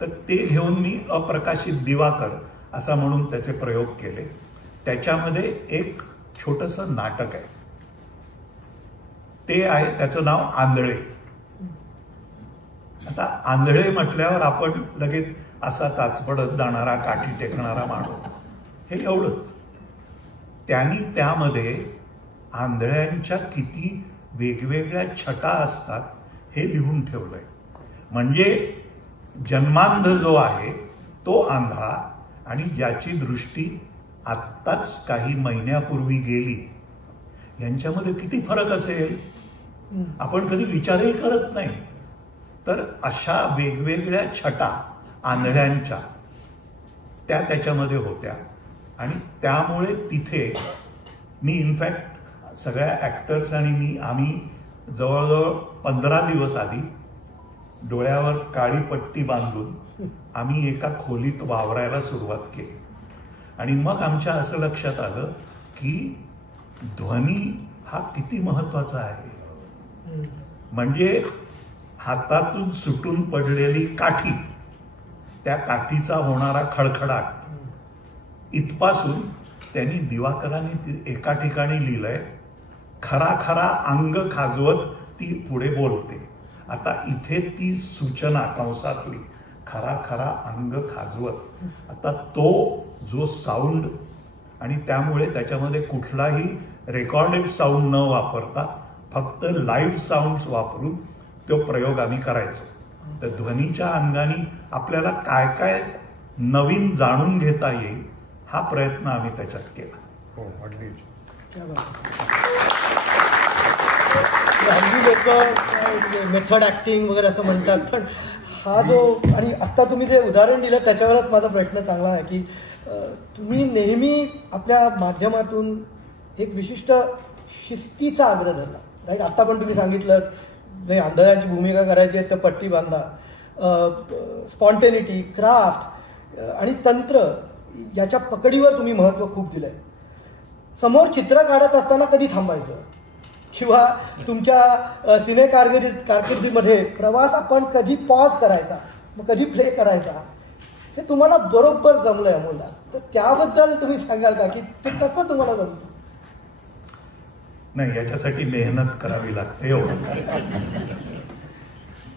तर ते घेऊन मी अप्रकाशित दिवाकर असा म्हणून त्याचे प्रयोग केले. त्याच्यामध्ये एक छोटंसं नाटक आहे, ते आहे त्याचं नाव आंधळे. आता आंधळे म्हटल्यावर आपण लगेच असा चाचपडत जाणारा, काठी टेकणारा माणूस, हे एवढंच. त्यांनी त्यामध्ये आंधळ्यांच्या किती वेगवेगळ्या छटा असतात हे लिहून ठेवलंय. म्हणजे जन्मांध जो आहे तो आंधळा आणि ज्याची दृष्टी आत्ताच काही महिन्यापूर्वी गेली, यांच्यामध्ये किती फरक असेल आपण कधी विचारही करत नाही. तर अशा वेगवेगळ्या छटा आंधळ्यांच्या त्या त्याच्यामध्ये होत्या आणि त्यामुळे तिथे मी इनफॅक्ट सगळ्या ऍक्टर्स आणि आम्ही जवळजवळ 15 दिवस आधी डोळ्यावर काळी पट्टी बांधून आम्ही एका खोलीत वावरायला सुरुवात केली. आणि मग आमच्या असं लक्षात आलं की ध्वनी हा किती महत्वाचा आहे. म्हणजे हातातून सुटून पडलेली काठी, त्या काठीचा होणारा खडखडाट इथपासून त्यांनी दिवाकरांनी एका ठिकाणी लिहिलंय, खरा खरा अंग खाजवत ती पुढे बोलते. आता इथे ती सूचना कंसातली खरा खरा अंग खाजवत, आता तो जो साऊंड आणि त्यामुळे त्याच्यामध्ये कुठलाही रेकॉर्डेड साऊंड न वापरता फक्त लाईव्ह साऊंड वापरून तो प्रयोग आम्ही करायचो. तर ध्वनीच्या अंगाने आपल्याला काय काय नवीन जाणून घेता येईल हा प्रयत्न आम्ही त्याच्यात केला. हो, अगदीच. हल्ली लोक मेथड ऍक्टिंग वगैरे असं म्हणतात, पण हा जो आणि आत्ता तुम्ही जे उदाहरण दिलं त्याच्यावरच माझा प्रश्न चांगला आहे की तुम्ही नेहमी आपल्या माध्यमातून एक विशिष्ट शिस्तीचा आग्रह धरला, राईट. आत्ता पण तुम्ही सांगितलं नाही, आंधळ्यांची भूमिका करायची आहे तर पट्टी बांधा. स्पॉन्टेनिटी, क्राफ्ट आणि तंत्र याच्या पकडीवर तुम्ही महत्त्व खूप दिलंय. समोर चित्र काढत असताना कधी थांबायचं किंवा तुमच्या सिने कारकिर्दीमध्ये प्रवास आपण कधी पॉज करायचा, मग कधी प्ले करायचा, हे तुम्हाला बरोबर जमलंय अमोलला. तर त्याबद्दल तुम्ही सांगाल का की ते कसं तुम्हाला जमतं? नाही, याच्यासाठी मेहनत करावी लागते. एवढं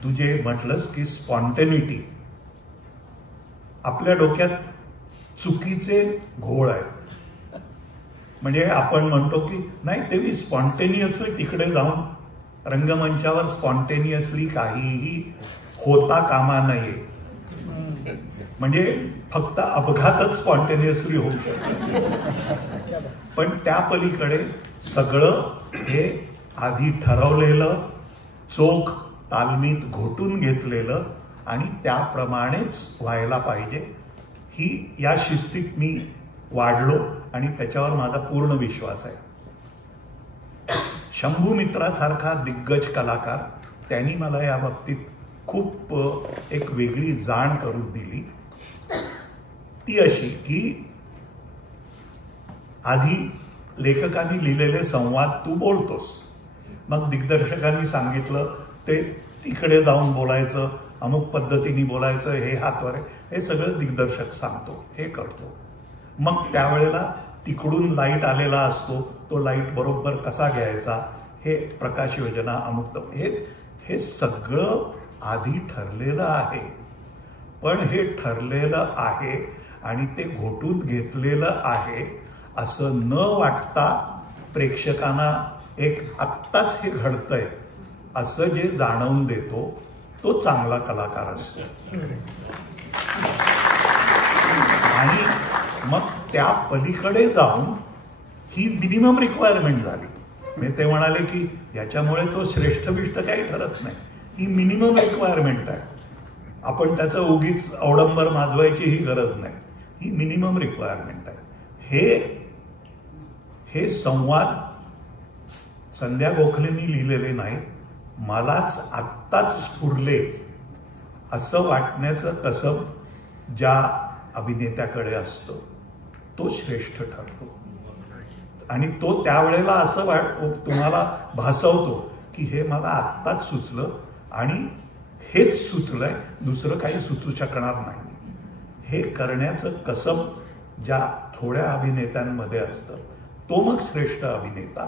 तू जे म्हटलंस की स्पॉन्टेनिटी, आपल्या डोक्यात चुकीचे घोळ आहेत. म्हणजे आपण म्हणतो की नाही, ते मी स्पॉन्टेनियसली तिकडे जाऊन रंगमंचावर स्पॉन्टेनियसली काहीही होता कामा नये. म्हणजे फक्त अपघातच स्पॉन्टेनियसली होऊ शकतो, पण त्या पलीकडे सगळं हे आधी ठरवलेलं, चोख तालमीत घोटून घेतलेलं आणि त्याप्रमाणेच व्हायला पाहिजे. ही या शिस्तीत मी वाढलो आणि त्याच्यावर माझा पूर्ण विश्वास आहे. शंभू मित्रासारखा दिग्गज कलाकार, त्यांनी मला या बाबतीत खूप एक वेगळी जाण करून दिली. ती अशी की आधी लेखकांनी लिहिलेले संवाद तू बोलतोस, मग दिग्दर्शकांनी सांगितलं ते तिकडे जाऊन बोलायचं, अमुक पद्धतीने बोलायचं, हे हातवारे, हे सगळं दिग्दर्शक सांगतो, हे करतो. मग त्यावेळेला तिकडून लाईट आलेला असतो, तो लाईट बरोबर कसा घ्यायचा, हे प्रकाश योजना अमुक, हे सगळं आधी ठरलेलं आहे. पण हे ठरलेलं आहे आणि ते घोटून घेतलेलं आहे असं न वाटता प्रेक्षकांना एक आत्ताच हे घडतंय असं जे जाणवून देतो तो चांगला कलाकार असतो. आणि मग त्या पलीकडे जाऊन ही मिनिमम रिक्वायरमेंट झाली. मी ते म्हणाले की याच्यामुळे तो श्रेष्ठ बिष्ट काही ठरत नाही, ही मिनिमम रिक्वायरमेंट आहे. आपण त्याचं उगीच अवडंबर माजवायची ही गरज नाही, ही मिनिमम रिक्वायरमेंट आहे. हे संवाद संध्या गोखलेंनी लिहिलेले नाही, मलाच आत्ताच स्फुरले असं वाटण्याचं कसब ज्या अभिनेत्याकडे असतो तो श्रेष्ठ ठरतो. आणि तो त्यावेळेला असं तुम्हाला भासवतो की हे मला आत्ताच सुचलं आणि हेच सुचलंय, दुसरं काही सुचू शकणार नाही. हे करण्याचं कसब ज्या थोड्या अभिनेत्यांमध्ये असतं तो मग श्रेष्ठ अभिनेता.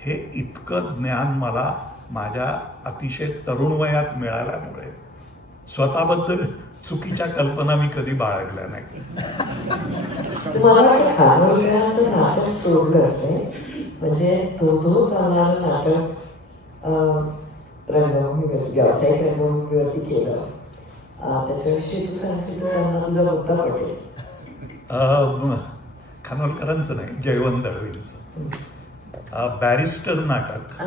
हे इतकं ज्ञान मला माझ्या अतिशय तरुण वयात मिळाल्यामुळे स्वतःबद्दल चुकीच्या कल्पना मी कधी बाळगल्या नाही. मला वाटतं खानोलीचं नाटक सोडलं असेल, म्हणजे तो चालणारं नाटक रंगभूमीवर, व्यावसायिक रंगभूमीवरती केलं, त्याच्याविषयी तू सांगितलं त्यांना तुझा मुद्दा पटेल. खानोलकरांचं नाही, जयवंत दळवींचं बॅरिस्टर नाटक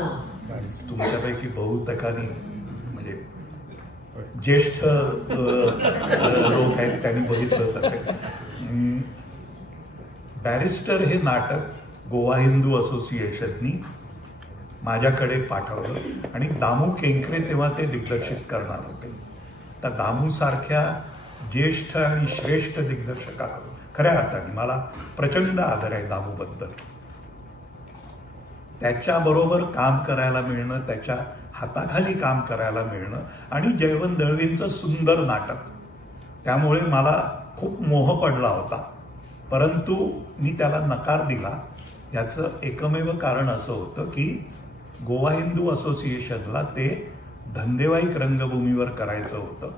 तुमच्यापैकी बहुतेकांनी म्हणजे ज्येष्ठ लोक आहेत त्यांनी बघितलंच असेल. बॅरिस्टर हे नाटक गोवा हिंदू असोसिएशननी माझ्याकडे पाठवलं आणि दामू केंकरे तेव्हा ते दिग्दर्शित करणार होते. तर दामू सारख्या ज्येष्ठ आणि श्रेष्ठ दिग्दर्शकाकडून खऱ्या अर्थाने मला प्रचंड आदर आहे दामूबद्दल. त्याच्याबरोबर काम करायला मिळणं, त्याच्या हाताखाली काम करायला मिळणं आणि जयवंत दळवींचं सुंदर नाटक, त्यामुळे मला खूप मोह पडला होता. परंतु मी त्याला नकार दिला. याचं एकमेव कारण असं होतं की गोवा हिंदू असोसिएशनला ते धंदेवाईक रंगभूमीवर करायचं होतं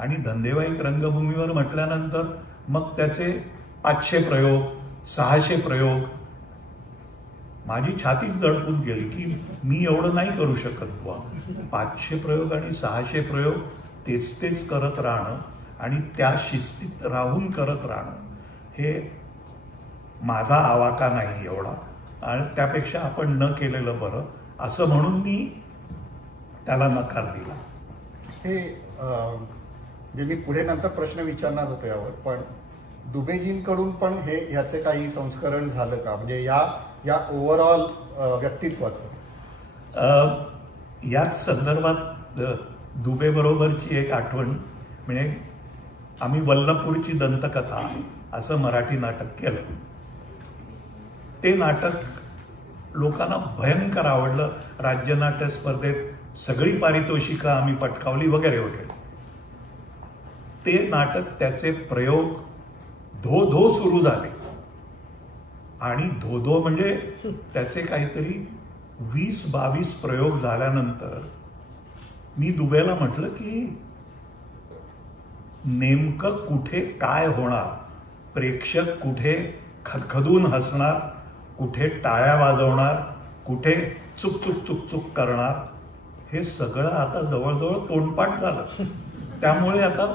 आणि धंदेवाईक रंगभूमीवर म्हटल्यानंतर मग त्याचे 500 प्रयोग 600 प्रयोग, माझी छातीच दडपून गेली की मी एवढं नाही करू शकत बुवा. 500 प्रयोग आणि 600 प्रयोग तेच करत राहणं आणि त्या शिस्तीत राहून करत राहणं हे माझा आवाका नाही एवढा, आणि त्यापेक्षा आपण न केलेलं बरं असं म्हणून मी त्याला नकार दिला. हे जे मी पुढे नंतर प्रश्न विचारणार होतो यावर, पण दुबेजींकडून पण ह्याचे काही संस्करण झालं का, म्हणजे या ओव्हरऑल व्यक्तित्वाचं? याच संदर्भात दुबे बरोबरची एक आठवण म्हणजे आम्ही वल्लभपूरची दंतकथा असं मराठी नाटक केलं. ते नाटक लोकांना भयंकर आवडलं. राज्य नाट्य स्पर्धेत सगळी पारितोषिकं आम्ही पटकावली वगैरे वगैरे. ते नाटक, त्याचे प्रयोग धो सुरू झाले आणि धो म्हणजे त्याचे काहीतरी 20-22 प्रयोग झाल्यानंतर मी दुबेला म्हटलं की नेमकं कुठे काय होणार, प्रेक्षक कुठे खदखदून हसणार, कुठे टाळ्या वाजवणार, कुठे चुक करणार, हे सगळं आता जवळजवळ तोंडपाठ झालं. त्यामुळे आता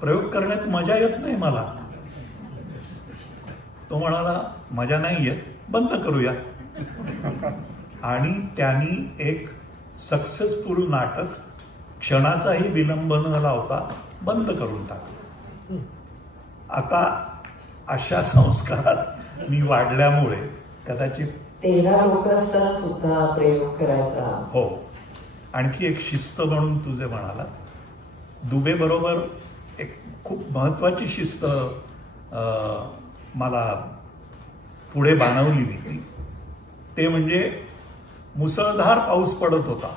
प्रयोग करण्यात मजा येत नाही मला. तो म्हणाला मजा नाही येत, बंद करूया. आणि त्यांनी एक सक्सेसफुल नाटक क्षणाचाही विलंब न लावता बंद करून टाकलं. आता अशा संस्कारात मी वाढल्यामुळे कदाचित 13 लोक असताना सुद्धा प्रयोग करायचा. हो. आणखी एक शिस्त म्हणून तुझे म्हणाला, दुबे बरोबर एक खूप महत्वाची शिस्त मला पुढे बाणवली मी. ते म्हणजे मुसळधार पाऊस पडत होता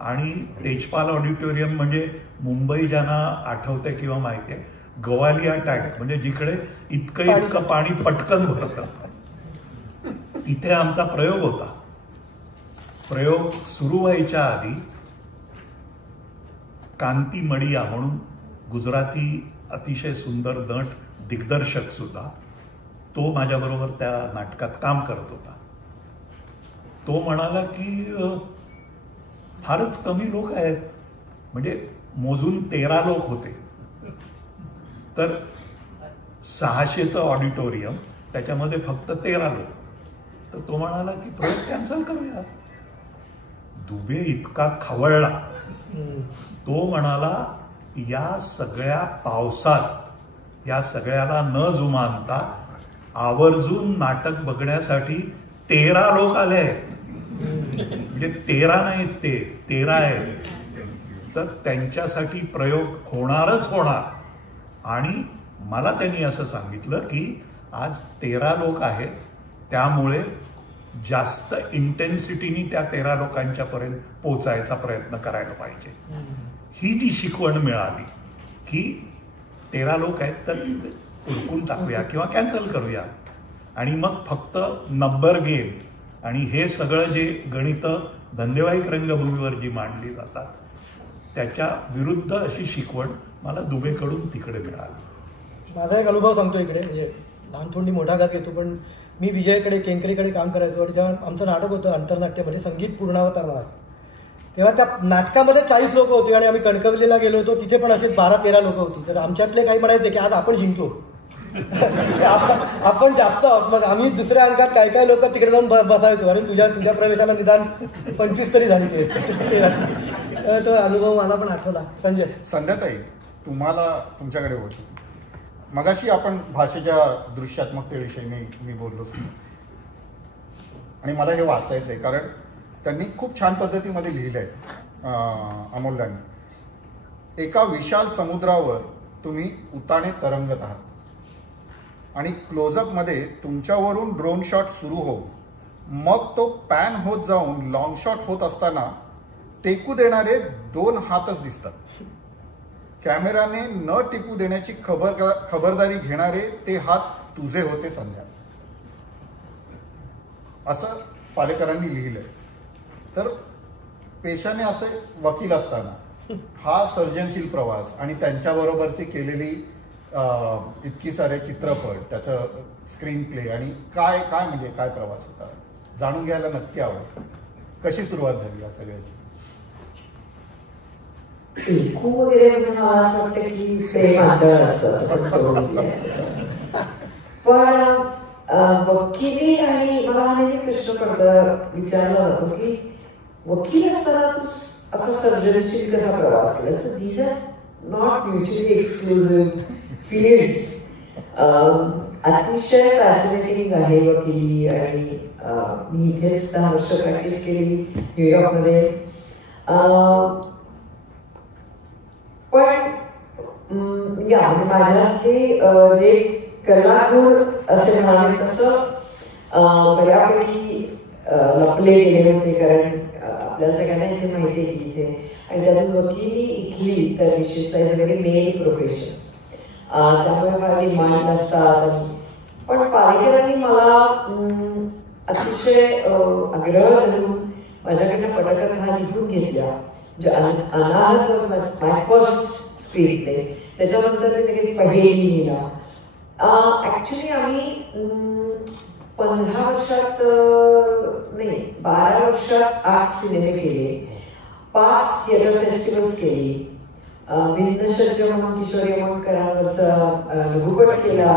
आणि तेजपाल ऑडिटोरियम म्हणजे मुंबई ज्यांना आठवते किंवा माहिती आहे, गवालिया टँक म्हणजे जिकडे इतकं पाणी पटकन भरतं, तिथे आमचा प्रयोग होता. प्रयोग सुरू व्हायच्या आधी कांती मडिया म्हणून गुजराती अतिशय सुंदर नट दिग्दर्शक सुद्धा, तो माझ्याबरोबर त्या नाटकात काम करत होता. तो म्हणाला की फारच कमी लोक आहेत, म्हणजे मोजून 13 लोक होते, तर 600चं ऑडिटोरियम, त्याच्यामध्ये फक्त 13 लोक. तर तो म्हणाला की प्रयोग कॅन्सल करूया. दुबे इतका खवळला, तो म्हणाला या सगळ्या पावसात या सगळ्याला न जुमानता आवर्जून नाटक बघण्यासाठी 13 लोक आले आहेत, म्हणजे 13 नाहीत, ते 13 आहेत, तर त्यांच्यासाठी प्रयोग होणारच होणार. आणि मला त्यांनी असं सांगितलं की आज 13 लोक आहेत, त्यामुळे जास्त इंटेन्सिटीनी त्या 13 लोकांच्या पर्यंत पोचायचा प्रयत्न करायला पाहिजे. ही जी शिकवण मिळाली की 13 लोक आहेत तर उरकून टाकूया किंवा कॅन्सल करूया, आणि मग फक्त नंबर गेम आणि हे सगळं जे गणित धंदेवाईक रंगभूमीवर जी मांडली जातात त्याच्या विरुद्ध अशी शिकवण मला दुबेकडून तिकडे मिळाली. माझा एक अनुभव सांगतो इकडे, म्हणजे लहान थोडी मोठा घात घेतो, पण मी विजयकडे केंकरेकडे काम करायचो आणि जेव्हा आमचं नाटक होतं आंतरनाट्यामध्ये संगीत पूर्णावतार नावाचं, तेव्हा त्या नाटकामध्ये 40 लोक होती आणि आम्ही कणकवलीला गेलो होतो, तिथे पण असेच 12-13 लोक होती. तर आमच्यातले काही म्हणायचे की आज आपण जिंकलो आपण जास्त आहोत. मग आम्ही दुसऱ्या अंकात काय लोक तिकडे जाऊन बसायचो, आणि तुझ्या प्रवेशाला निदान 25 तरी झाली ते. तो अनुभव मला पण आठवला. संध्याताई, तुम्हाला तुमच्याकडे होतो, मगाशी आपण भाषेच्या दृश्यात्मकतेविषयी मी बोललो आणि मला हे वाचायचंय, कारण त्यांनी खूप छान पद्धतीमध्ये लिहिलंय अमोलयांनी. एका विशाल समुद्रावर तुम्ही उताने तरंगत आहात आणि क्लोजअपमध्ये तुमच्यावरून ड्रोन शॉट सुरू होऊन मग तो पॅन होत जाऊन लॉंग शॉट होत असताना टेकू देणारे 2 हातच दिसतात. कॅमेराने न टिकू देण्याची खबरदारी घेणारे ते हात तुझे होते संध्या, असं पालेकरांनी लिहिलंय. तर पेशाने असे वकील असताना हा सर्जनशील प्रवास आणि त्यांच्याबरोबरची केलेली इतकी सारे चित्रपट, त्याचं स्क्रीन प्ले आणि काय म्हणजे काय प्रवास होता, जाणून घ्यायला नक्की आवडतं. कशी सुरुवात झाली या सगळ्याची? टिकू वगैरे म्हणजे मला असं वाटतं की ते मांडळ असतं, पण वकिली आणि मला हा प्रश्न विचारला जातो की वकील असताना तू असं सर्जनशील कसा प्रवास केला. These are not mutually exclusive fields. अतिशय फॅसिनेटिंग आहे वकिली, आणि मी इथेच 10 वर्ष प्रॅक्टिस केली न्यूयॉर्कमध्ये. पण या माझ्या जे कलागुण असे म्हणाले तसं बऱ्यापैकी लपले गेले होते, कारण आपल्याला सगळ्यांना इथे माहिती आहे की इथे, आणि त्यातून वकिली इथली तर विशेषतः मेल प्रोफेशन, त्यामुळे मला डिमांड असतात. पण पालेकरांनी मला अतिशय आग्रह धरून माझ्याकडनं पटकथा लिहून घेतल्या. Anahat was my first screenplay. त्याच्यानंतर मी लगेच पहेली लिहिला. ऍक्च्युली आम्ही 15 वर्षात नाही 12 वर्षात 8 सिनेमे केले, 5 थिएटर फेस्टिवल्स केली, भिन्नशर्ज म्हणून किशोरी अमोणकरांवरचा लघुपट केला.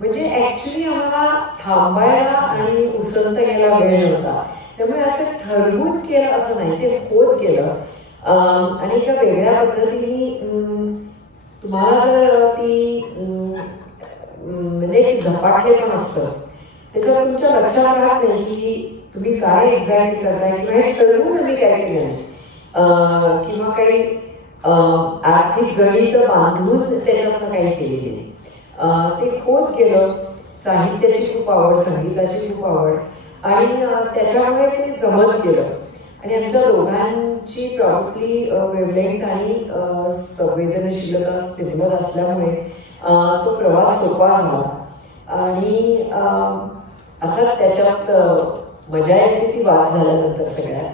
म्हणजे ऍक्च्युली आम्हाला थांबायला आणि उसंत घ्यायला वेळ नव्हता. त्यामुळे असं ठरवून केलं असं नाही, ते होत गेलं. आणि एका वेगळ्या पद्धतीने तुम्हाला जर ती म्हणजे झपाटले पण असतं त्याच्यावर तुमच्या लक्षात राहत नाही की तुम्ही काय एक्झॅक्ट करताय किंवा हे ठरवून तुम्ही काय केलं नाही किंवा काही आर्थिक गणित बांधून त्याच्यातनं काही केलेले ते होत गेलं. साहित्याची खूप आवड, संगीताची खूप आवड आणि त्याच्यामुळे ते जमत गेलं. आणि आमच्या दोघांची प्रॉब्ली वेवलेंथ आणि संवेदनशीलता सिमिलर असल्यामुळे तो प्रवास सोपा झाला. आणि आता त्याच्यात मजा येते ती वाद झाल्यानंतर सगळ्यात,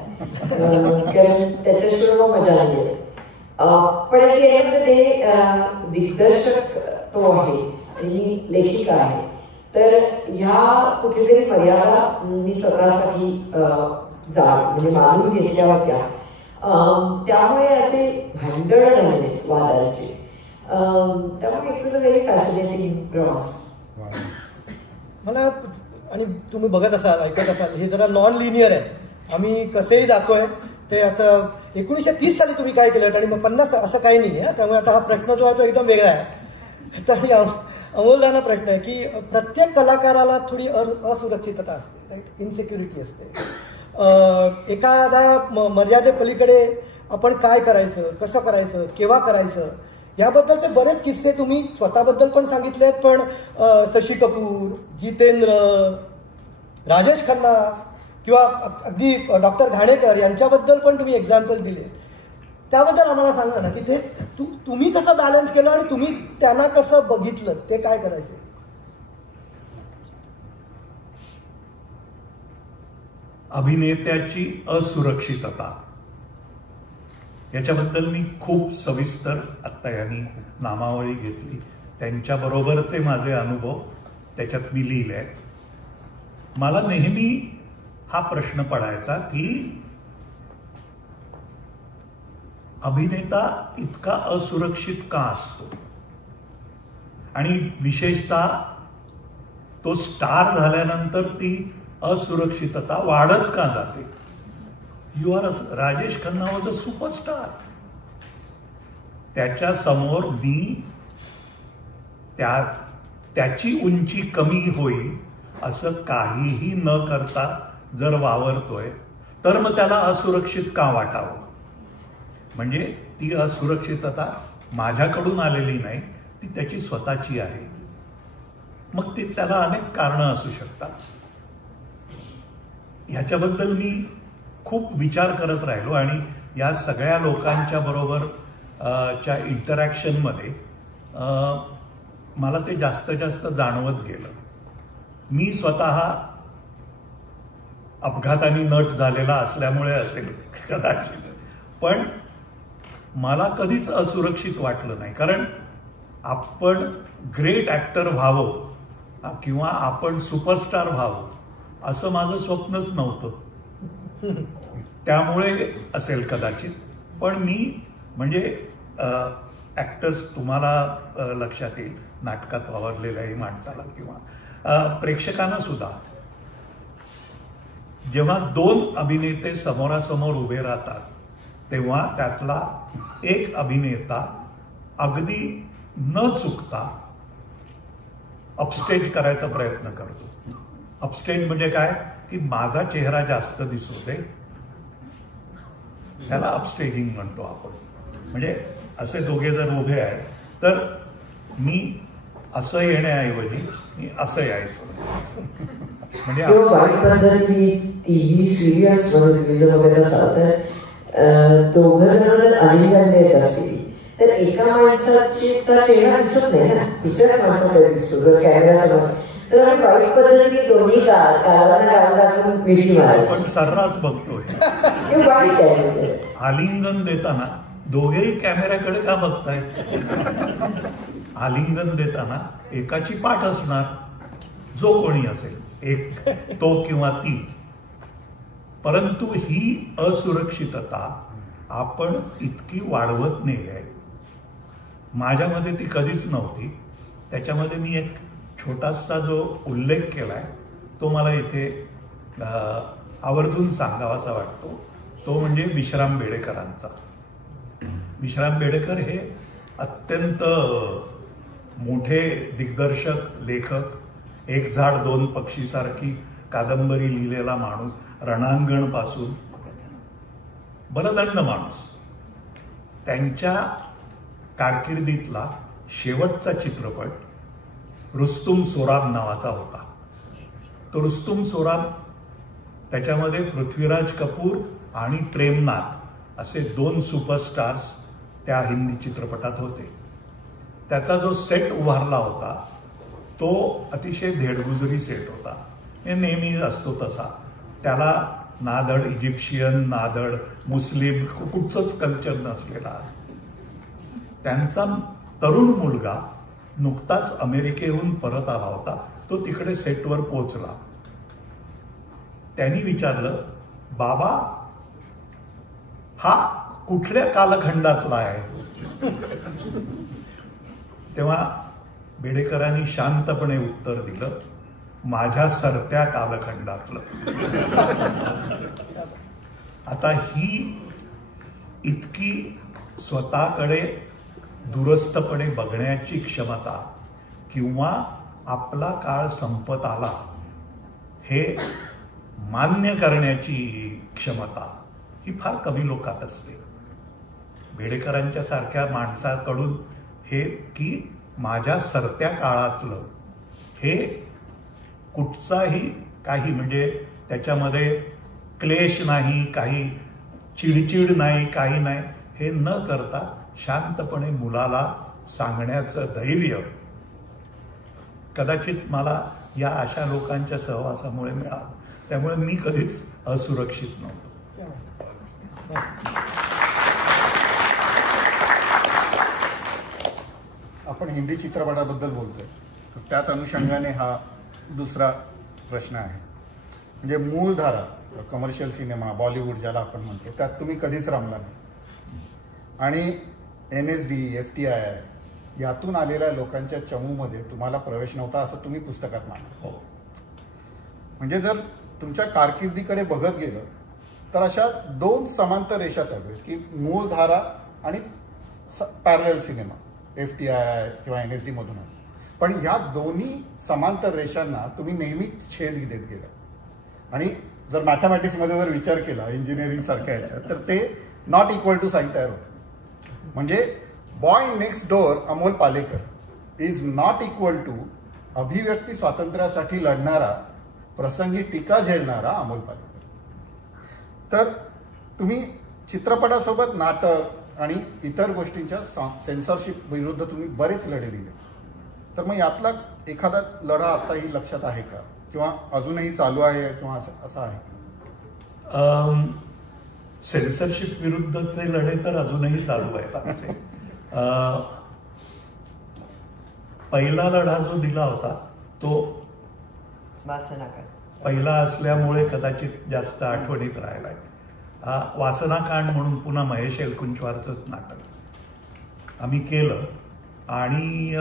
कारण त्याच्याशिवाय मग मजा नाही येत. पण ते दिग्दर्शक तो आहे आणि मी लेखिका आहे, तर ह्या कुठेतरी मर्यादा मी स्वतःसाठी म्हणजे मानून घेतल्या होत्या. त्यामुळे असे भांडण झाले वादाचे. त्यामुळे it was a very fascinating प्रवास. मला आणि तुम्ही बघत असाल, ऐकत असाल, हे जरा नॉन लिनियर आहे. आम्ही कसेही जातोय ते याचं 1930 साली तुम्ही काय केलं आणि मग 50 असं काही नाही आहे. त्यामुळे आता हा प्रश्न जो आहे तो एकदम वेगळा आहे. तर अमोलदाना प्रश्न आहे की प्रत्येक कलाकाराला थोडी असुरक्षितता असते, राईट, इन्सिक्युरिटी असते. एखादा मर्यादेपलीकडे आपण काय करायचं, कसं करायचं, केव्हा करायचं, याबद्दलचे बरेच किस्से तुम्ही स्वतःबद्दल पण सांगितलेत. पण शशी कपूर, जितेंद्र, राजेश खन्ना किंवा अगदी डॉक्टर घाणेकर यांच्याबद्दल पण तुम्ही एक्झाम्पल दिले. त्याबद्दल आम्हाला सांगा ना की ते तुम्ही कसं बॅलन्स केलं आणि तुम्ही त्यांना कसं बघितलं, ते काय करायचे? अभिनेत्याची असुरक्षितता याच्याबद्दल मी खूप सविस्तर आत्ता यांनी नामावळी घेतली, त्यांच्याबरोबरचे माझे अनुभव त्याच्यात मी लिहिले आहेत. मला नेहमी हा प्रश्न पडायचा की अभिनेता इतका असुरक्षित का असतो आणि विशेषतः तो स्टार झाल्यानंतर ती असुरक्षितता वाढत का जाते. Rajesh Khanna was a superstar. त्याच्या समोर मी त्याची उंची कमी होईल असं काहीही न करता जर वावरतोय तर मग त्याला असुरक्षित का वाटावं. म्हणजे ती असुरक्षितता माझ्याकडून आलेली नाही, ती त्याची स्वतःची आहे. मग ती त्याला अनेक कारणं असू शकतात. ह्याच्याबद्दल मी खूप विचार करत राहिलो आणि या सगळ्या लोकांच्या बरोबर च्या इंटरॅक्शनमध्ये मला ते जास्त जास्त जाणवत गेलं. मी स्वतः अपघाताने नट झालेला असल्यामुळे असेल कदाचित, पण मला कधीच असुरक्षित वाटलं नाही. कारण आपण ग्रेट ॲक्टर व्हावं किंवा आपण सुपरस्टार व्हावं असं माझं स्वप्नच नव्हतं. त्यामुळे असेल कदाचित. पण मी म्हणजे ॲक्टर्स तुम्हाला लक्षात येईल, नाटकात वावरलेल्याही माणसाला किंवा प्रेक्षकांना सुद्धा, जेव्हा दोन अभिनेते समोरासमोर उभे राहतात तेव्हा त्यातला एक अभिनेता अगदी न चुकता अपस्टेज करायचा प्रयत्न करतो. अपस्टेज म्हणजे काय की माझा चेहरा जास्त दिसू दे, त्याला अपस्टेजिंग म्हणतो आपण. म्हणजे असे दोघे जर उभे आहेत तर मी असं येण्याऐवजी मी असं यायचं. म्हणजे टीव्ही सिरियल्स बघत असाल तर दोघं जण आली येत असतील तर एका माणसाचा चेहरा दिसत नाही ना, दुसऱ्याच माणसाचा दिसतो जर कॅमेरा समोर. तर आम्ही वाईट पद्धतीने दोन्ही काळाला मिठी मारायची. आपण सर्रास बघतोय. हे वाईट आहे. आलिंगन देताना दोघेही कॅमेऱ्याकडे का बघतायत? आलिंगन देताना एकाची पाठ असणार, जो कोणी असेल, एक तो किंवा ती. परंतु ही असुरक्षितता आपण इतकी वाढवत नेली आहे. माझ्यामध्ये ती कधीच नव्हती. त्याच्यामध्ये मी एक छोटासा जो उल्लेख केलाय तो मला इथे आवर्जून सांगावासा वाटतो तो म्हणजे विश्राम बेडेकरांचा. विश्राम बेडेकर हे अत्यंत मोठे दिग्दर्शक, लेखक, एक झाड दोन पक्षीसारखी कादंबरी लिहिलेला माणूस, रणांगण पासून बलदंड माणूस. त्यांच्या कारकिर्दीतला शेवटचा चित्रपट रुस्तुम सोराब नावाचा होता. तो रुस्तुम सोराब, त्याच्यामध्ये पृथ्वीराज कपूर आणि प्रेमनाथ असे 2 सुपरस्टार्स त्या हिंदी चित्रपटात होते. त्याचा जो सेट उभारला होता तो अतिशय धेडगुजरी सेट होता. हे नेहमी असतो तसा. त्याला नाधड इजिप्शियन, नाधड मुस्लिम कुठचंच कल्चर नसलेला. त्यांचा तरुण मुलगा नुकताच अमेरिकेहून परत आला होता. तो तिकडे सेटवर पोहोचला. त्यांनी विचारलं, बाबा हा कुठल्या कालखंडातला आहे? तेव्हा बेडेकरांनी शांतपणे उत्तर दिलं, माझ्या सरत्या कालखंडातलं. आता ही इतकी स्वतःकडे दुरस्तपणे बघण्याची क्षमता किंवा आपला काळ संपत आला हे मान्य करण्याची क्षमता ही फार कमी लोकात असते. बेडेकरांच्या सारख्या माणसाकडून हे की माझ्या सरत्या काळातलं हे कुठचाही काही म्हणजे त्याच्यामध्ये क्लेश नाही, काही चिडचिड नाही, काही नाही, हे न करता शांतपणे मुलाला सांगण्याचं धैर्य कदाचित मला या अशा लोकांच्या सहवासामुळे मिळालं. त्यामुळे मी कधीच असुरक्षित नव्हतो. आपण हिंदी चित्रपटाबद्दल बोलतोय, तर त्याच अनुषंगाने हा दुसरा प्रश्न आहे. म्हणजे मूळधारा कमर्शियल सिनेमा, बॉलिवूड ज्याला आपण म्हणतो, त्यात तुम्ही कधीच रमला नाही आणि NSD, FTI यातून आलेल्या लोकांच्या चमूमध्ये तुम्हाला प्रवेश नव्हता असं तुम्ही पुस्तकात मांडलं. म्हणजे जर तुमच्या कारकिर्दीकडे बघत गेलं तर अशा 2 समांतर रेषा चालू आहेत की मूळधारा आणि पॅरलल सिनेमा, FTI किंवा NSD मधून. पण या दोन्ही समांतर रेषांना तुम्ही नेहमी छेद देत गेला. आणि जर मॅथमॅटिक्समध्ये जर विचार केला इंजिनिअरिंग सारख्या ह्याच्यात, तर ते नॉट इक्वल टू साईन तयार होतं. म्हणजे boy next door Amol Palekar is not equal to अभिव्यक्ती स्वातंत्र्यासाठी लढणारा, प्रसंगी टीका झेलणारा अमोल पालेकर. तर तुम्ही चित्रपटासोबत नाटक आणि इतर गोष्टींच्या सेन्सॉरशिप विरुद्ध तुम्ही बरेच लढे दिले. तर मग यातला एखादा लढा आताही लक्षात आहे का, किंवा अजूनही चालू आहे, किंवा असं आहे? सेन्सरशिप विरुद्धचे लढे तर अजूनही चालू आहेत आमचे. पहिला लढा जो दिला होता तो पहिला असल्यामुळे कदाचित जास्त आठवणीत राहिलाय. वासनाकांड म्हणून पुन्हा महेश एलकुंचवारचंच नाटक आम्ही केलं आणि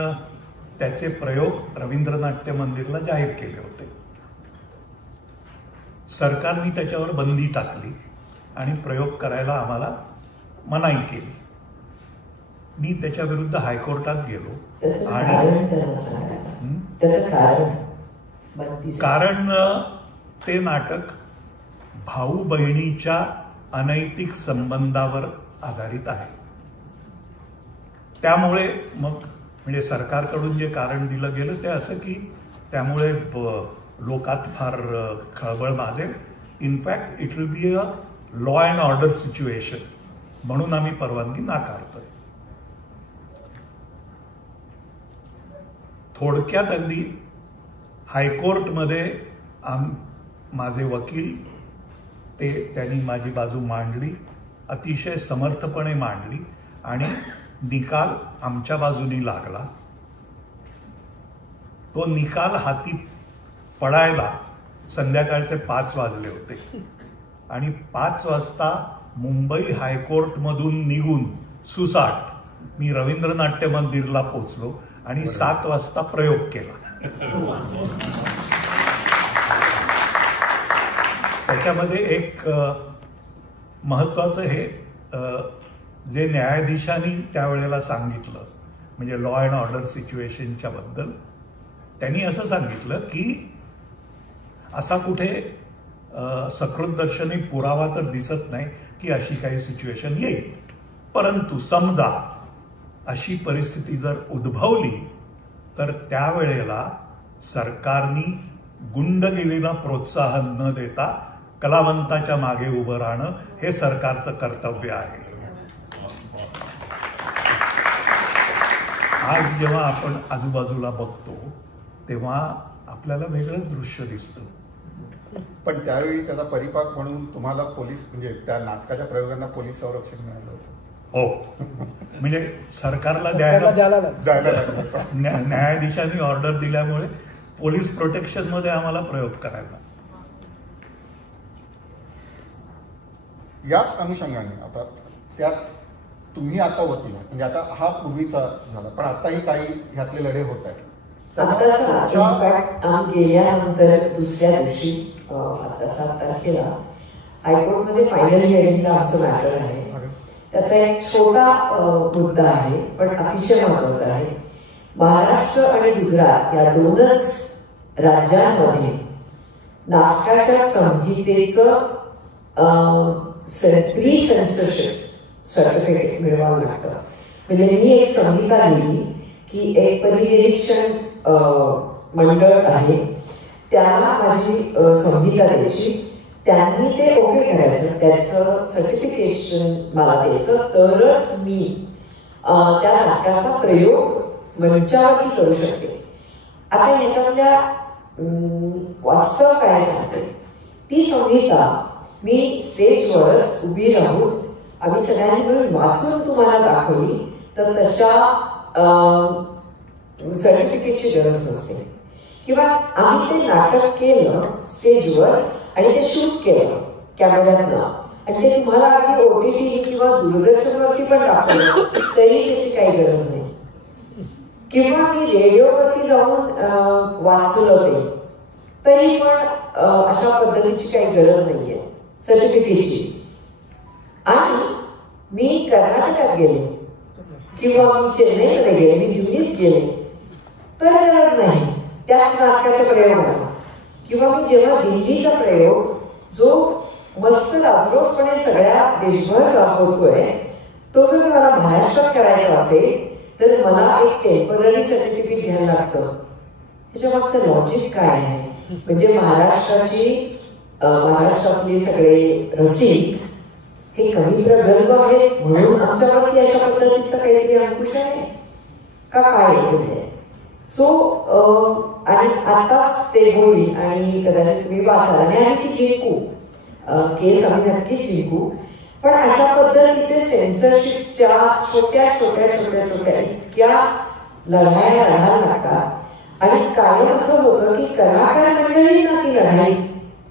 त्याचे प्रयोग रवींद्र नाट्य मंदिरला जाहीर केले होते. सरकारने त्याच्यावर बंदी टाकली आणि प्रयोग करायला आम्हाला मनाई केली. मी त्याच्या विरुद्ध हायकोर्टात गेलो आणि कारण ते नाटक भाऊ बहिणीच्या अनैतिक संबंधावर आधारित आहे. त्यामुळे मग म्हणजे सरकारकडून जे कारण दिलं गेलं ते असं की त्यामुळे लोकात फार खळबळ माजेल. In fact it will be a law and order situation म्हणून आम्ही परवानगी नाकारतोय. थोडक्यात अगदी हायकोर्टमध्ये माझे वकील त्यांनी माझी बाजू मांडली, अतिशय समर्थपणे मांडली आणि निकाल आमच्या बाजूनी लागला. तो निकाल हाती पडायला संध्याकाळचे 5 वाजले होते आणि 5 वाजता मुंबई हायकोर्टमधून निघून सुसाट मी रवींद्र नाट्य मंदिरला पोहोचलो आणि 7 वाजता प्रयोग केला. त्याच्यामध्ये एक महत्वाचं हे जे न्यायाधीशांनी त्यावेळेला सांगितलं म्हणजे लॉ अँड ऑर्डर सिच्युएशनच्या बद्दल, त्यांनी असं सांगितलं की असा कुठे सकृतदर्शनी पुरावा तर दिसत नाही की अशी काही सिच्युएशन येईल, परंतु समजा अशी परिस्थिती जर उद्भवली तर त्यावेळेला सरकारनी गुंडगिरीला प्रोत्साहन न देता कलावंताच्या मागे उभं राहणं हे सरकारचं कर्तव्य आहे. आज जेव्हा आपण आजूबाजूला बघतो तेव्हा आपल्याला वेगळंच दृश्य दिसतं. पण त्यावेळी त्याचा परिपाक म्हणून तुम्हाला पोलीस म्हणजे त्या नाटकाच्या प्रयोगांना पोलीस संरक्षण मिळालं होतं. हो, म्हणजे सरकारला द्यायला न्यायाधीशांनी ऑर्डर दिल्यामुळे पोलीस प्रोटेक्शन मध्ये आम्हाला प्रयोग करायला. याच अनुषंगाने आता त्यात तुम्ही आता वकील म्हणजे आता हा पूर्वीचा झाला, पण आताही काही ह्यातले लढे होत आहेत. गेल्यानंतर दुसऱ्या दिवशी आता 7 तारखेला हायकोर्टमध्ये फायनल हिअरिंगला आमचं मॅटर आहे. त्याचा एक छोटा मुद्दा आहे पण अतिशय महत्वाचा आहे. महाराष्ट्र आणि गुजरात या दोनच राज्यांमध्ये नाटकाच्या संहितेचं प्री सेन्सरशिप सर्टिफिकेट मिळवावं लागतं. म्हणजे मी एक संहिता लिहिली की एक परिनिरीक्षण मंडळ आहे, त्याला माझी संहिता द्यायची, त्यांनी ते ओके करायचं, त्याचं सर्टिफिकेशन मला द्यायचं, तरच मी त्या नाटकाचा प्रयोग मंचावरती करू शकते. आता याच्यातल्या वास्तव काय सांगते, ती संहिता मी स्टेजवरच उभी राहून आम्ही सगळ्यांनी मिळून वाचून तुम्हाला दाखवली तर त्याच्या सर्टिफिकेटची गरज नसते. किंवा आम्ही ते नाटक केलं स्टेजवर आणि ते शूट केलं कॅमेऱ्यातनं आणि ते तुम्हाला अगदी OTT किंवा दूरदर्शनवरती पण दाखवलं तरी त्याची काही गरज नाही. किंवा मी रेडिओवरती जाऊन वाचलं ते तरी पण अशा पद्धतीची काही गरज नाहीये सर्टिफिकेटची. आणि मी कर्नाटकात गेले किंवा मी चेन्नईमध्ये गेले, मी दिल्लीत गेले तर गरज नाही त्याच नाटकाच्या प्रयोगाला. किंवा मी जेव्हा दिल्लीचा प्रयोग जो मस्त राजरोसपणे सगळ्या देशभर होतोय तो जर मला महाराष्ट्रात करायचा असेल तर मला एक टेम्पररी सर्टिफिकेट घ्यायला लागतं. त्याच्या मागचं लॉजिक काय आहे, म्हणजे महाराष्ट्रातले सगळे रसिक हे कमी प्रगल्भ आहेत म्हणून आमच्यावरती अशा पद्धतीचं काहीतरी अंकुश आहे का काय म्हणजे. सो आणि आताच ते होईल आणि कदाचित तुम्ही वाचाल आणि आम्ही जिंकू, केस आम्ही नक्कीच जिंकू. पण अशा पद्धतीचे सेन्सरशिपच्या छोट्या छोट्या छोट्या छोट्या इतक्या लढाया लढायला लागतात आणि कायम असं होतं की कलाकार मंडळींना ती लढाई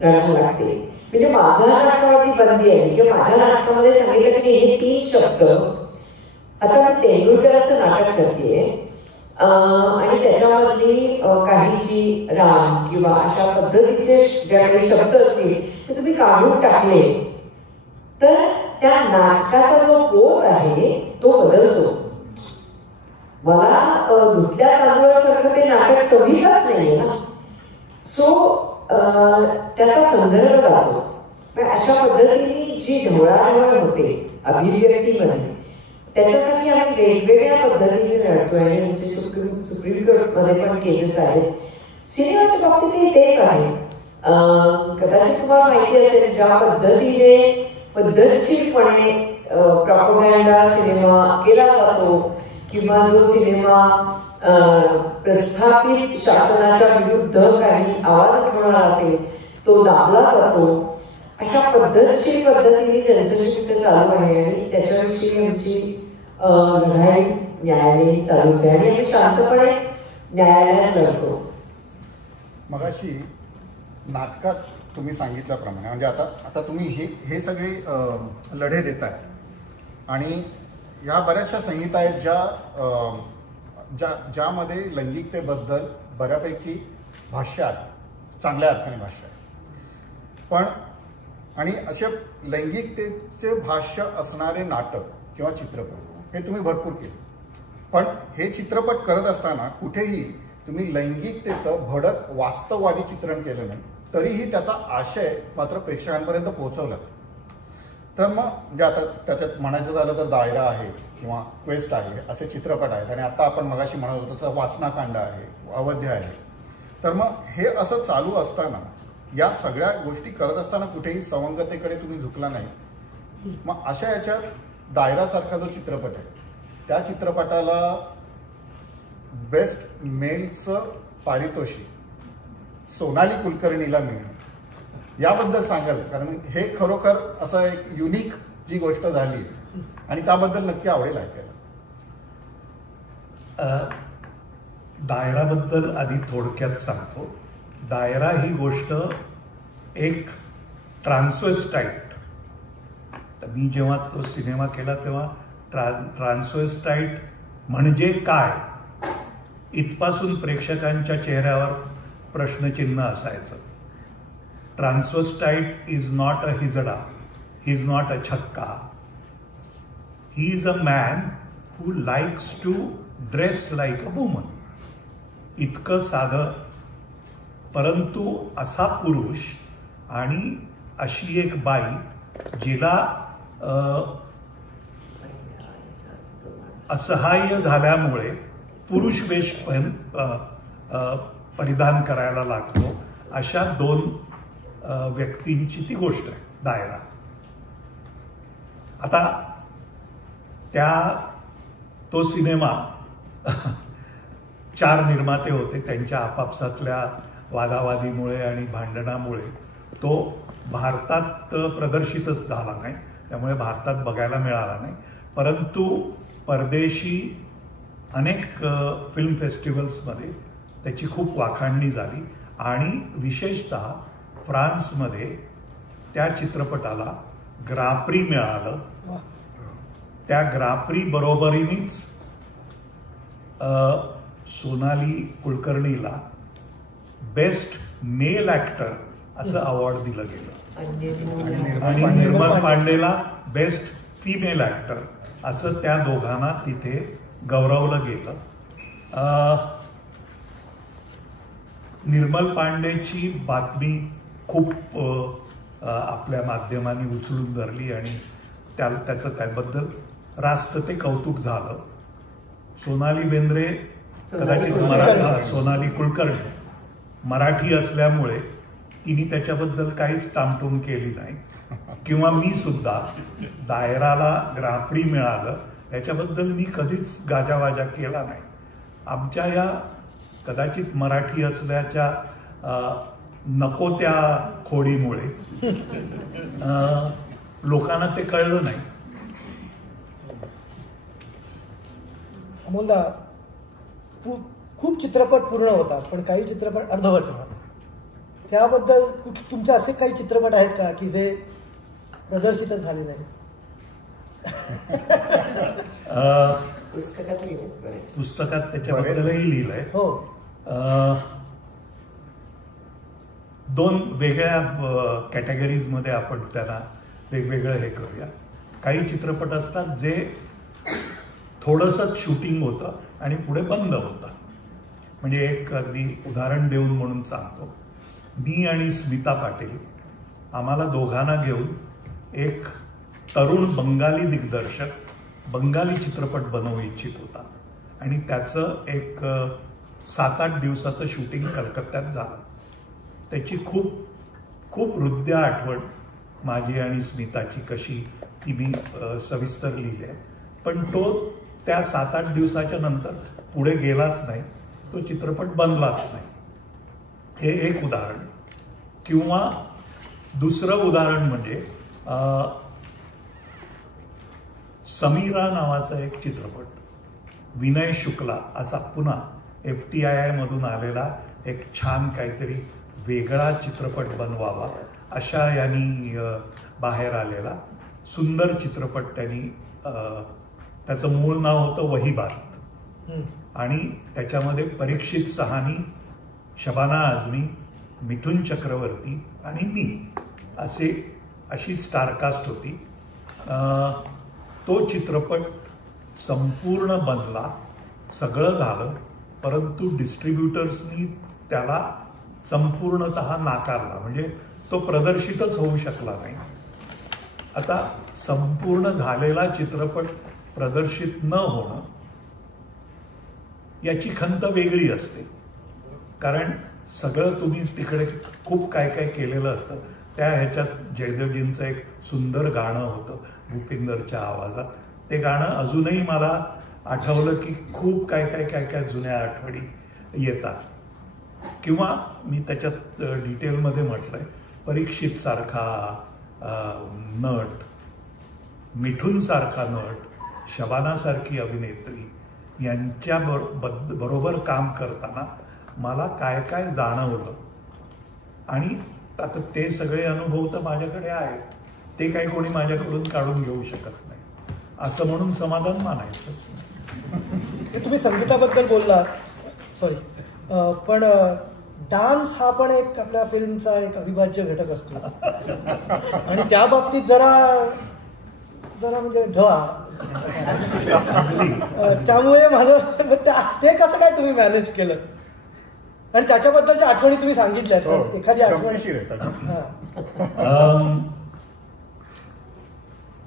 लढायला लागते. म्हणजे माझ्या नाटकावरती बंदी आहे किंवा माझ्या नाटकामध्ये सांगितलं की हे 3 शब्द, आता मी तेंडुलकरांचं नाटक करतेय आणि त्याच्यामधली काही जी राम किंवा अशा पद्धतीचे ज्या काही शब्द असतील ते तुम्ही काढून टाकले तर त्या नाटकाचा जो बोध आहे तो बदलतो. मला धुतल्या तांदूळासारखं ते नाटक चवीलाच नाहीये ना. सो त्याचा संदर्भ जातो. अशा पद्धतीने जी ढवळाढवळ होते अभिव्यक्तीमध्ये त्याच्यासाठी आम्ही वेगवेगळ्या पद्धतीने लढतोय आणि आमचे सुप्रीम कोर्टमध्ये पण केसेस आहेत. सिनेमाच्या बाबतीतही तेच आहे. कदाचित तुम्हाला माहिती असेल ज्या पद्धतीने पद्धतशीरपणे प्रॉपगंडा सिनेमा केला जातो किंवा जो सिनेमा प्रस्थापित शासनाच्या विरुद्ध काही आवाज उठवणारा असेल तो दाबला जातो. अशा पद्धतशीर पद्धतीने सेन्सरशिप चालू आहे आणि त्याच्याविषयी आमची लढाई न्यायालयीन चालूच आहे आणि आम्ही शांतपणे न्यायालयात लढतो. मगाशी नाटकात तुम्ही सांगितल्याप्रमाणे म्हणजे आता तुम्ही हे सगळे लढे देताय आणि ह्या बऱ्याचशा संहिता आहेत ज्यामध्ये लैंगिकतेबद्दल बऱ्यापैकी भाष्य आहे, चांगल्या अर्थाने भाष्य आहे. पण आणि असे लैंगिकतेचे भाष्य असणारे नाटक किंवा चित्रपट हे तुम्ही भरपूर केले. पण हे चित्रपट करत असताना कुठेही तुम्ही लैंगिकतेचं भडक वास्तववादी चित्रण केलं नाही, तरीही त्याचा आशय मात्र प्रेक्षकांपर्यंत पोहोचवला. तर मग म्हणजे आता त्याच्यात म्हणायचं झालं तर दायरा आहे किंवा क्वेस्ट आहे असे चित्रपट आहेत, आणि आता आपण मगाशी म्हणत होतो तसं वासनाकांड आहे, अवध्य आहे. तर मग हे असं चालू असताना या सगळ्या गोष्टी करत असताना कुठेही सवंगतेकडे तुम्ही झुकला नाही. मग अशा याच्यात दायरासारखा जो चित्रपट आहे त्या चित्रपटाला बेस्ट मेलचं पारितोषिक सोनाली कुलकर्णीला मिळणं याबद्दल सांगाल, कारण हे खरोखर असं एक युनिक जी गोष्ट झाली आणि त्याबद्दल नक्की आवडेल ऐकायला. दायराबद्दल आधी थोडक्यात सांगतो. दायरा ही गोष्ट एक ट्रान्सवेस्टाईट, मी जेव्हा तो सिनेमा केला तेव्हा ट्रान्सवेस्टाईट म्हणजे काय इथपासून प्रेक्षकांच्या चेहऱ्यावर प्रश्नचिन्ह असायचं. Transvestite is not a hijra, he is not a chhakka, he is a man who likes to dress like a woman. इतकं साधं, परंतु असा पुरुष आणि अशी एक बाई जिला असहाय्य झाल्यामुळे पुरुष वेश परिधान करायला लागतो, अशा दोन व्यक्तींची ती गोष्ट आहे दायरा. आता तो सिनेमा 4 निर्माते होते, त्यांच्या आपापसातल्या वादावादीमुळे आणि भांडणामुळे तो भारतात प्रदर्शितच झाला नाही, त्यामुळे भारतात बघायला मिळाला नाही. परंतु परदेशी अनेक फिल्म फेस्टिवल्समध्ये त्याची खूप वाखाणणी झाली आणि विशेषतः फ्रान्समध्ये त्या चित्रपटाला ग्राप्री मिळालं. त्या ग्राप्री बरोबरीनेच सोनाली कुलकर्णीला बेस्ट मेल ऍक्टर असं अवॉर्ड दिलं गेलं आणि निर्मल पांडेला बेस्ट फिमेल ऍक्टर असं त्या दोघांना तिथे गौरवलं गेलं. निर्मल पांडेची बातमी खूप आपल्या माध्यमांनी उचलून धरली आणि त्याचं त्याबद्दल रास्त ते कौतुक झालं. सोनाली बेंद्रे कदाचित सोनाली कुलकर्णी मराठी असल्यामुळे तिने त्याच्याबद्दल काहीच टामटूम केली नाही, किंवा मी सुद्धा दायराला ग्राप्री मिळालं याच्याबद्दल मी कधीच गाजावाजा केला नाही. आमच्या या कदाचित मराठी असल्याच्या नको त्या खोडीमुळे लोकांना ते कळलं नाही. अमोलदा, खूप चित्रपट पूर्ण होतात पण काही चित्रपट अर्धवट होतात. त्याबद्दल तुमचे असे काही चित्रपट आहेत का की जे प्रदर्शितच झाले नाही? पुस्तकात त्याच्याबद्दलही लिहिलंय. हो. 2 वेगळ्या कॅटेगरीजमध्ये आपण त्यांना वेगवेगळं हे करूया. काही चित्रपट असतात जे थोडंसं शूटिंग होतं आणि पुढे बंद होतं. म्हणजे एक अगदी उदाहरण देऊन म्हणून सांगतो. मी आणि स्मिता पाटील आम्हाला दोघांना घेऊन एक तरुण बंगाली दिग्दर्शक बंगाली चित्रपट बनवू इच्छित होता आणि त्याचं एक 7-8 दिवसाचं शूटिंग कलकत्त्यात झालं. त्याची खूप हृदय आठवण माझी आणि स्मिताची कशी ती मी सविस्तर लिहिली आहे. पण तो त्या 7-8 दिवसाच्या नंतर पुढे गेलाच नाही, तो चित्रपट बनलाच नाही. हे एक उदाहरण. किंवा दुसरं उदाहरण म्हणजे समीरा नावाचा एक चित्रपट विनय शुक्ला असा पुन्हा FTII मधून आलेला एक छान काहीतरी वेगळा चित्रपट बनवावा अशा यांनी बाहेर आलेला सुंदर चित्रपट त्यांनी, त्याचं मूळ नाव होतं वही बात आणि त्याच्यामध्ये परीक्षित सहानी, शबाना आझमी, मिथुन चक्रवर्ती आणि मी असे अशी स्टारकास्ट होती. तो चित्रपट संपूर्ण बनला, सगळं झालं, परंतु डिस्ट्रीब्युटर्सनी त्याला संपूर्णतः नाकारला, म्हणजे तो प्रदर्शितच होऊ शकला नाही. आता संपूर्ण झालेला चित्रपट प्रदर्शित न होणं याची खंत वेगळी असते, कारण सगळं तुम्ही तिकडे खूप काय काय केलेलं असतं. त्या ह्याच्यात जयदेवजींचं एक सुंदर गाणं होतं भूपिंदरच्या आवाजात. ते गाणं अजूनही मला आठवलं की खूप काय काय काय काय जुन्या आठवणी येतात. किंवा मी त्याच्यात डिटेलमध्ये म्हटलंय, परीक्षित सारखा नट, मिठून सारखा नट, शबानासारखी अभिनेत्री यांच्या बरोबर काम करताना मला काय काय जाणवलं. आणि आता ते सगळे अनुभव तर माझ्याकडे आहेत, ते काही कोणी माझ्याकडून काढून घेऊ शकत नाही, असं म्हणून समाधान मानायचं. तुम्ही संगीताबद्दल बोललात, सॉरी, पण डान्स हा पण एक आपल्या फिल्मचा एक अविभाज्य घटक असतो आणि त्या बाबतीत जरा म्हणजे त्यामुळे माझं ते कसं काय तुम्ही मॅनेज केलं आणि त्याच्याबद्दलच्या आठवणी तुम्ही सांगितल्या, एखादी आठवण?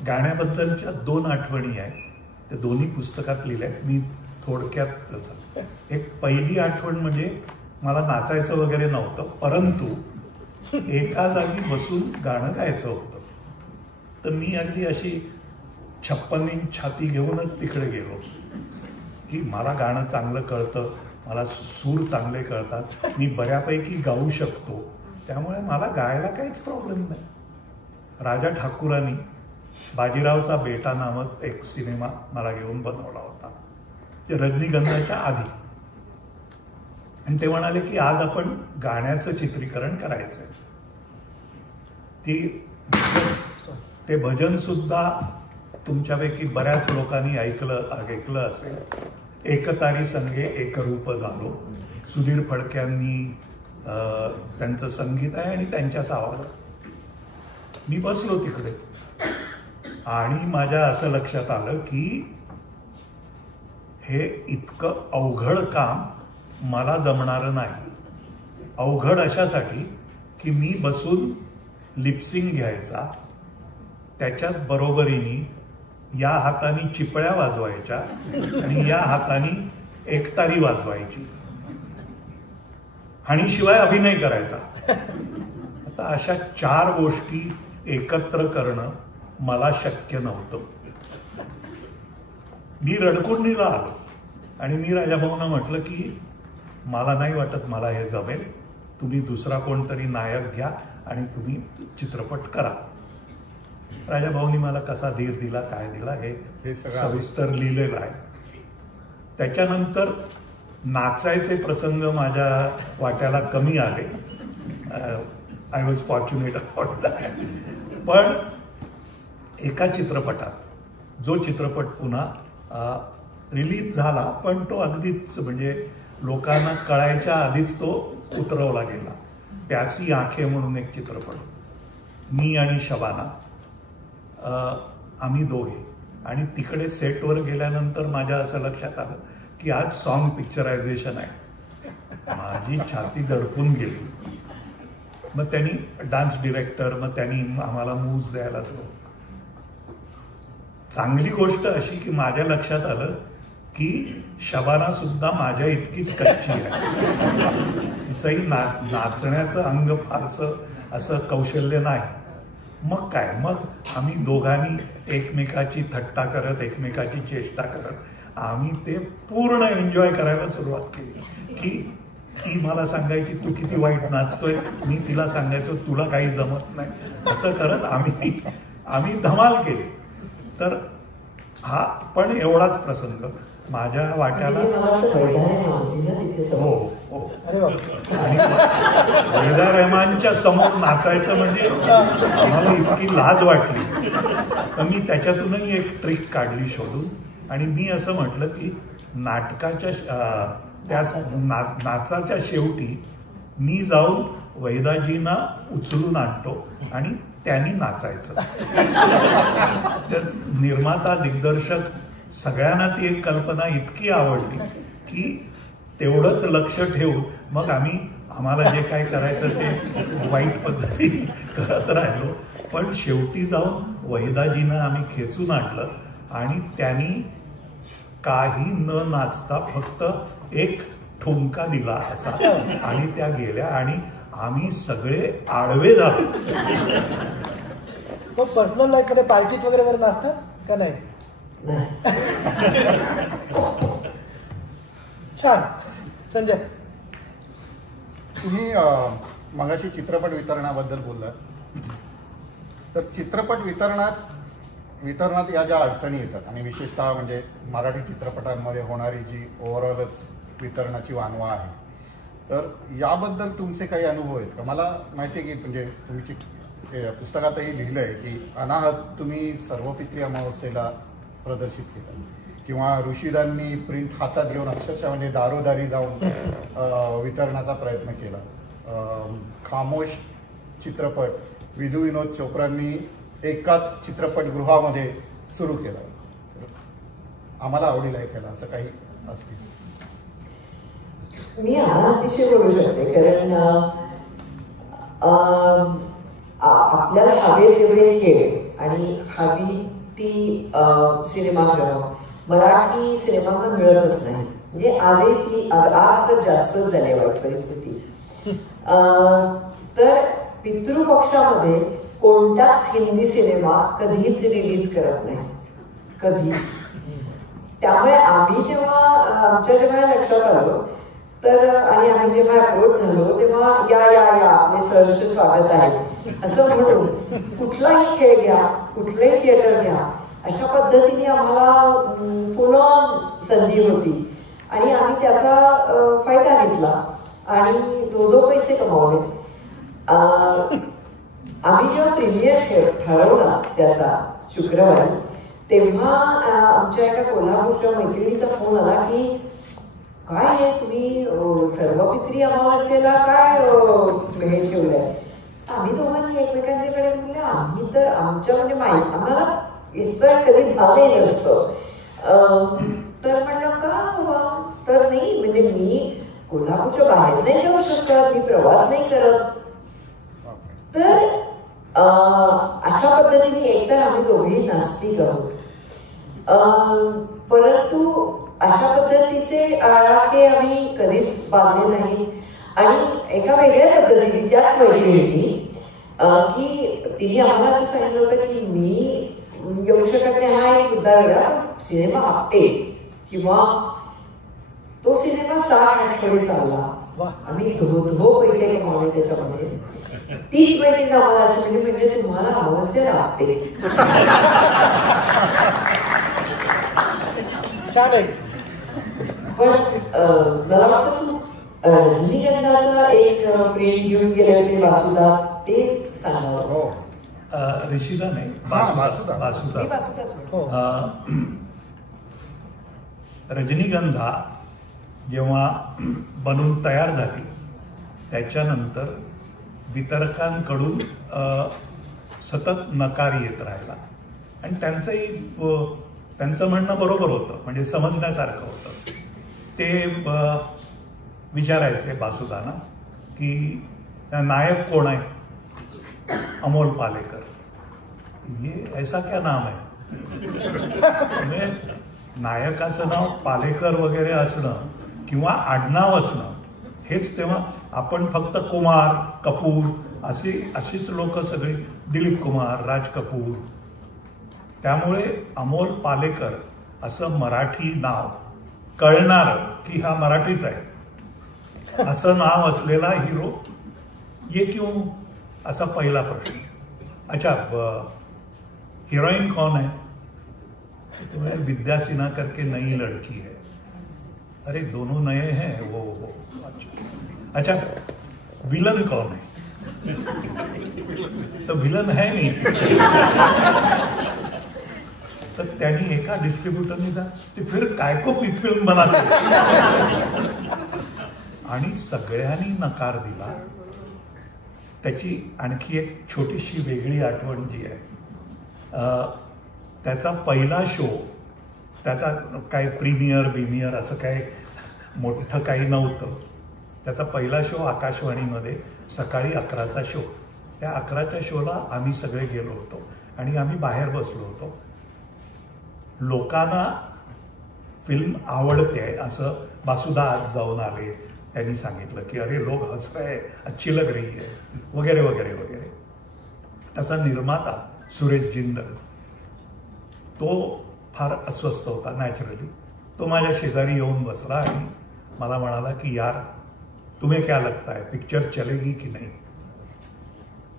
गाण्याबद्दलच्या 2 आठवणी आहेत, त्या दोन्ही पुस्तकात लिहिल्या आहेत. मी थोडक्यात एक पहिली आठवण म्हणजे मला नाचायचं वगैरे नव्हतं, परंतु एका जागी बसून गाणं गायचं होतं. तर मी अगदी अशी 56 इंच छाती घेऊनच तिकडे गेलो की मला गाणं चांगलं कळतं, मला सूर चांगले कळतात, मी बऱ्यापैकी गाऊ शकतो, त्यामुळे मला गायला काहीच प्रॉब्लेम नाही. राजा ठाकूरांनी बाजीरावचा बेटा नामक एक सिनेमा मला घेऊन बनवला होता, ते रजनीगंधाच्या आधी. आणि ते म्हणाले की आज आपण गाण्याचं चित्रीकरण करायचंय. ते भजन सुद्धा तुमच्यापैकी बऱ्याच लोकांनी ऐकलं असेल, एकतारी संगे एकरूप झालो. सुधीर फडक्यांनी त्यांचं संगीत आहे आणि त्यांच्याच आवाजात. मी बसलो तिकडे आणि माझ्या असं लक्षात आलं की हे इतकं अवघड काम मला जमणारं नाही. अवघड अशासाठी की मी बसून लिपसिंग घ्यायचा, त्याच्याच बरोबरीने या हाताने चिपळ्या वाजवायच्या आणि या हाताने एकतारी वाजवायची आणि शिवाय अभिनय करायचा. आता अशा 4 गोष्टी एकत्र करणं मला शक्य नव्हतं. मी रडकुंडीला आलो आणि मी राजाभाऊंना म्हटलं की मला नाही वाटत मला हे जमेल, तुम्ही दुसरा कोणतरी नायक घ्या आणि तुम्ही चित्रपट करा. राजाभाऊंनी मला कसा धीर दिला, काय दिला हे सविस्तर लिहिलेलं आहे. त्याच्यानंतर नाचायचे प्रसंग माझ्या वाट्याला कमी आले. I was fortunate about that. पण एका चित्रपटात, जो चित्रपट पुन्हा रिलीज झाला पण तो अगदीच म्हणजे लोकांना कळायच्या आधीच तो उतरवला गेला, प्यासी आंखे म्हणून एक चित्रपट, मी आणि शबाना, आम्ही दोघे. आणि तिकडे सेटवर गेल्यानंतर माझ्या असं लक्षात आलं की आज सॉन्ग पिक्चरायझेशन आहे. माझी छाती दडपून गेली. मग त्यांनी डान्स डिरेक्टर, मग त्यांनी आम्हाला मूव्ज द्यायला सुरू. चांगली गोष्ट अशी की माझ्या लक्षात आलं की शबाना सुद्धा माझ्या इतकीच कच्ची आहे. तिचंही नाचण्याचं अंग फारसं असं कौशल्य नाही. मग काय, मग आम्ही दोघांनी एकमेकाची थट्टा करत, एकमेकाची चेष्टा करत आम्ही ते पूर्ण एन्जॉय करायला सुरुवात केली. की ती मला सांगायची तू किती वाईट नाचतोय, मी तिला सांगायचो तुला काही जमत नाही, असं करत आम्ही धमाल केली. तर हा पण एवढाच प्रसंग माझ्या वाट्याला. हो हो. आणि वहिदा रहमानच्या समोर नाचायचं म्हणजे मला इतकी लाज वाटली. तर मी त्याच्यातूनही एक ट्रिक काढली शोधून आणि मी असं म्हटलं की नाटकाच्या त्या नाचाच्या शेवटी मी जाऊन वहिदाजींना उचलून आणतो आणि त्यांनी नाचायचं. निर्माता दिग्दर्शक सगळ्यांना ती एक कल्पना इतकी आवडली की तेवढंच लक्ष ठेवून मग आम्हाला जे काय करायचं ते वाईट पद्धती करत राहिलो. पण शेवटी जाऊन वहिदाजीनं आम्ही खेचून आणलं आणि त्यांनी काही न नाचता फक्त एक ठुमका दिला असा आणि त्या गेल्या आणि आम्ही सगळे आडवे झालो. मग पर्सनल लाईफ मध्ये पार्टीत वगैरे नाचतात का नाही? छान. संजय, तुम्ही मगाशी चित्रपट वितरणाबद्दल बोललात. तर चित्रपट वितरणात या ज्या अडचणी येतात आणि विशेषतः म्हणजे मराठी चित्रपटांमध्ये होणारी जी ओव्हरऑलच वितरणाची वानवा आहे, तर याबद्दल तुमचे काही अनुभव आहेत का? मला माहिती आहे की म्हणजे तुम्ही पुस्तकातही लिहिलं आहे की अनाहत तुम्ही सर्वपित्री अमावस्येला प्रदर्शित केलं किंवा ऋषीदांनी प्रिंट हातात घेऊन अक्षरशः म्हणजे दारोदारी जाऊन वितरणाचा प्रयत्न केला. खामोश चित्रपट विधू विनोद चोप्रांनी एकाच चित्रपटगृहामध्ये सुरू केला. आम्हाला आवडेल ऐकायला असं काही असतील. मी अतिशय बोलू शकते, कारण आपल्याला हवे तेवढे खेळ आणि हवी ती सिनेमागृह मराठी सिनेमांना मिळतच नाही. म्हणजे आजही आज तर जास्त झाली वाईट परिस्थिती. तर पितृपक्षामध्ये कोणताच हिंदी सिनेमा कधीच रिलीज करत नाही, कधीच. त्यामुळे आम्ही आमच्या जेव्हा लक्षात आलो तर आणि आम्ही जेव्हा अप्रोच झालो तेव्हा या आपले सहर्ष स्वागत आहे असं म्हणून कुठलाही खेळ घ्या, कुठलंही थिएटर घ्या, अशा पद्धतीने आम्हाला पुन्हा संधी होती आणि आम्ही त्याचा फायदा घेतला आणि दो पैसे कमावले. आम्ही जेव्हा प्रीमियर ठरवला त्याचा शुक्रवारी, तेव्हा आमच्या एका कोल्हापूरच्या मैत्रिणीचा फोन आला की काय आहे तुम्ही सर्वपित्री अमावस्येला काय हे ठेवलंय. आम्ही दोघांनी एकमेकांच्याकडे म्हणले आम्ही तर आमच्या म्हणजे माहीत आम्हाला याचं कधी भावही नसतं. तर म्हणलं का बाबा, तर नाही म्हणजे मी कोल्हापूरच्या बाहेर नाही जाऊ शकत, मी प्रवास नाही करत. तर अशा पद्धतीने एकतर आम्ही दोघेही नास्तिक आहोत, परंतु अशा पद्धतीचे आराखे आम्ही कधीच बांधले नाही. आणि एका वेगळ्या पद्धतीने त्याच मैत्रिणींनी की तिने आम्हाला असं सांगितलं होतं की मी येऊ शकत नाही, हा एक मुद्दा वेगळा, सिनेमा आपटे किंवा तो सिनेमा 6 आठवडे चालला, आम्ही धो पैसे कमावले त्याच्यामध्ये. तीच मैत्रीण आम्हाला असं म्हणजे तुम्हाला अवश्य लागते. छान आहे. पण मला वाटतं तू रजनीगंधाचा एक प्रिंट घेऊन गेले होते वासुदा, ते सांगावं. हो, ऋषीदा नाही, वासुदा. रजनीगंधा जेव्हा बनून तयार झाली त्याच्यानंतर वितरकांकडून सतत नकार येत राहिला आणि त्यांचं म्हणणं बरोबर होतं, म्हणजे समजण्यासारखं होतं. ते विचारायचे वासुदाना की नायक कोण आहे? अमोल पालेकर. ये ऐसा क्या नाम है? म्हणजे नायकाचं नाव पालेकर वगैरे असणं किंवा आडनाव असणं हेच, तेव्हा आपण फक्त कुमार, कपूर अशीच लोक सगळी, दिलीप कुमार, राज कपूर. त्यामुळे अमोल पालेकर असं मराठी नाव कळणार की हा मराठीच आहे असं नाव असलेला हिरो ये क्यों, असा पहिला प्रश्न. अच्छा, हीरोइन कौन है? तुम्हें विद्या सिन्हा करके नई लड़की है. अरे दोनों नए हैं वो. अच्छा, विलन कौन है? तो विलन है नहीं. तर त्यांनी एका डिस्ट्रीब्युटरने ते फिर कायको फिल्म बनाते आणि सगळ्यांनी नकार दिला. त्याची आणखी एक छोटीशी वेगळी आठवण जी आहे, त्याचा पहिला शो, त्याचा काय प्रीमियर असं काय मोठं काही नव्हतं. त्याचा पहिला शो आकाशवाणीमध्ये सकाळी 11चा शो. त्या 11च्या शोला आम्ही सगळे गेलो होतो आणि आम्ही बाहेर बसलो होतो. लोकांना फिल्म आवडते असं बासुदा आज जाऊन आले, त्यांनी सांगितलं की अरे लोक हस रहे, अच्छी लग रही है, वगैरे वगैरे वगैरे. त्याचा निर्माता सुरेश जिंदल, तो फार अस्वस्थ होता नॅचरली. तो माझ्या शेजारी येऊन बसला आणि मला म्हणाला की यार तुम्हें क्या लगता है पिक्चर चलेगी कि नहीं.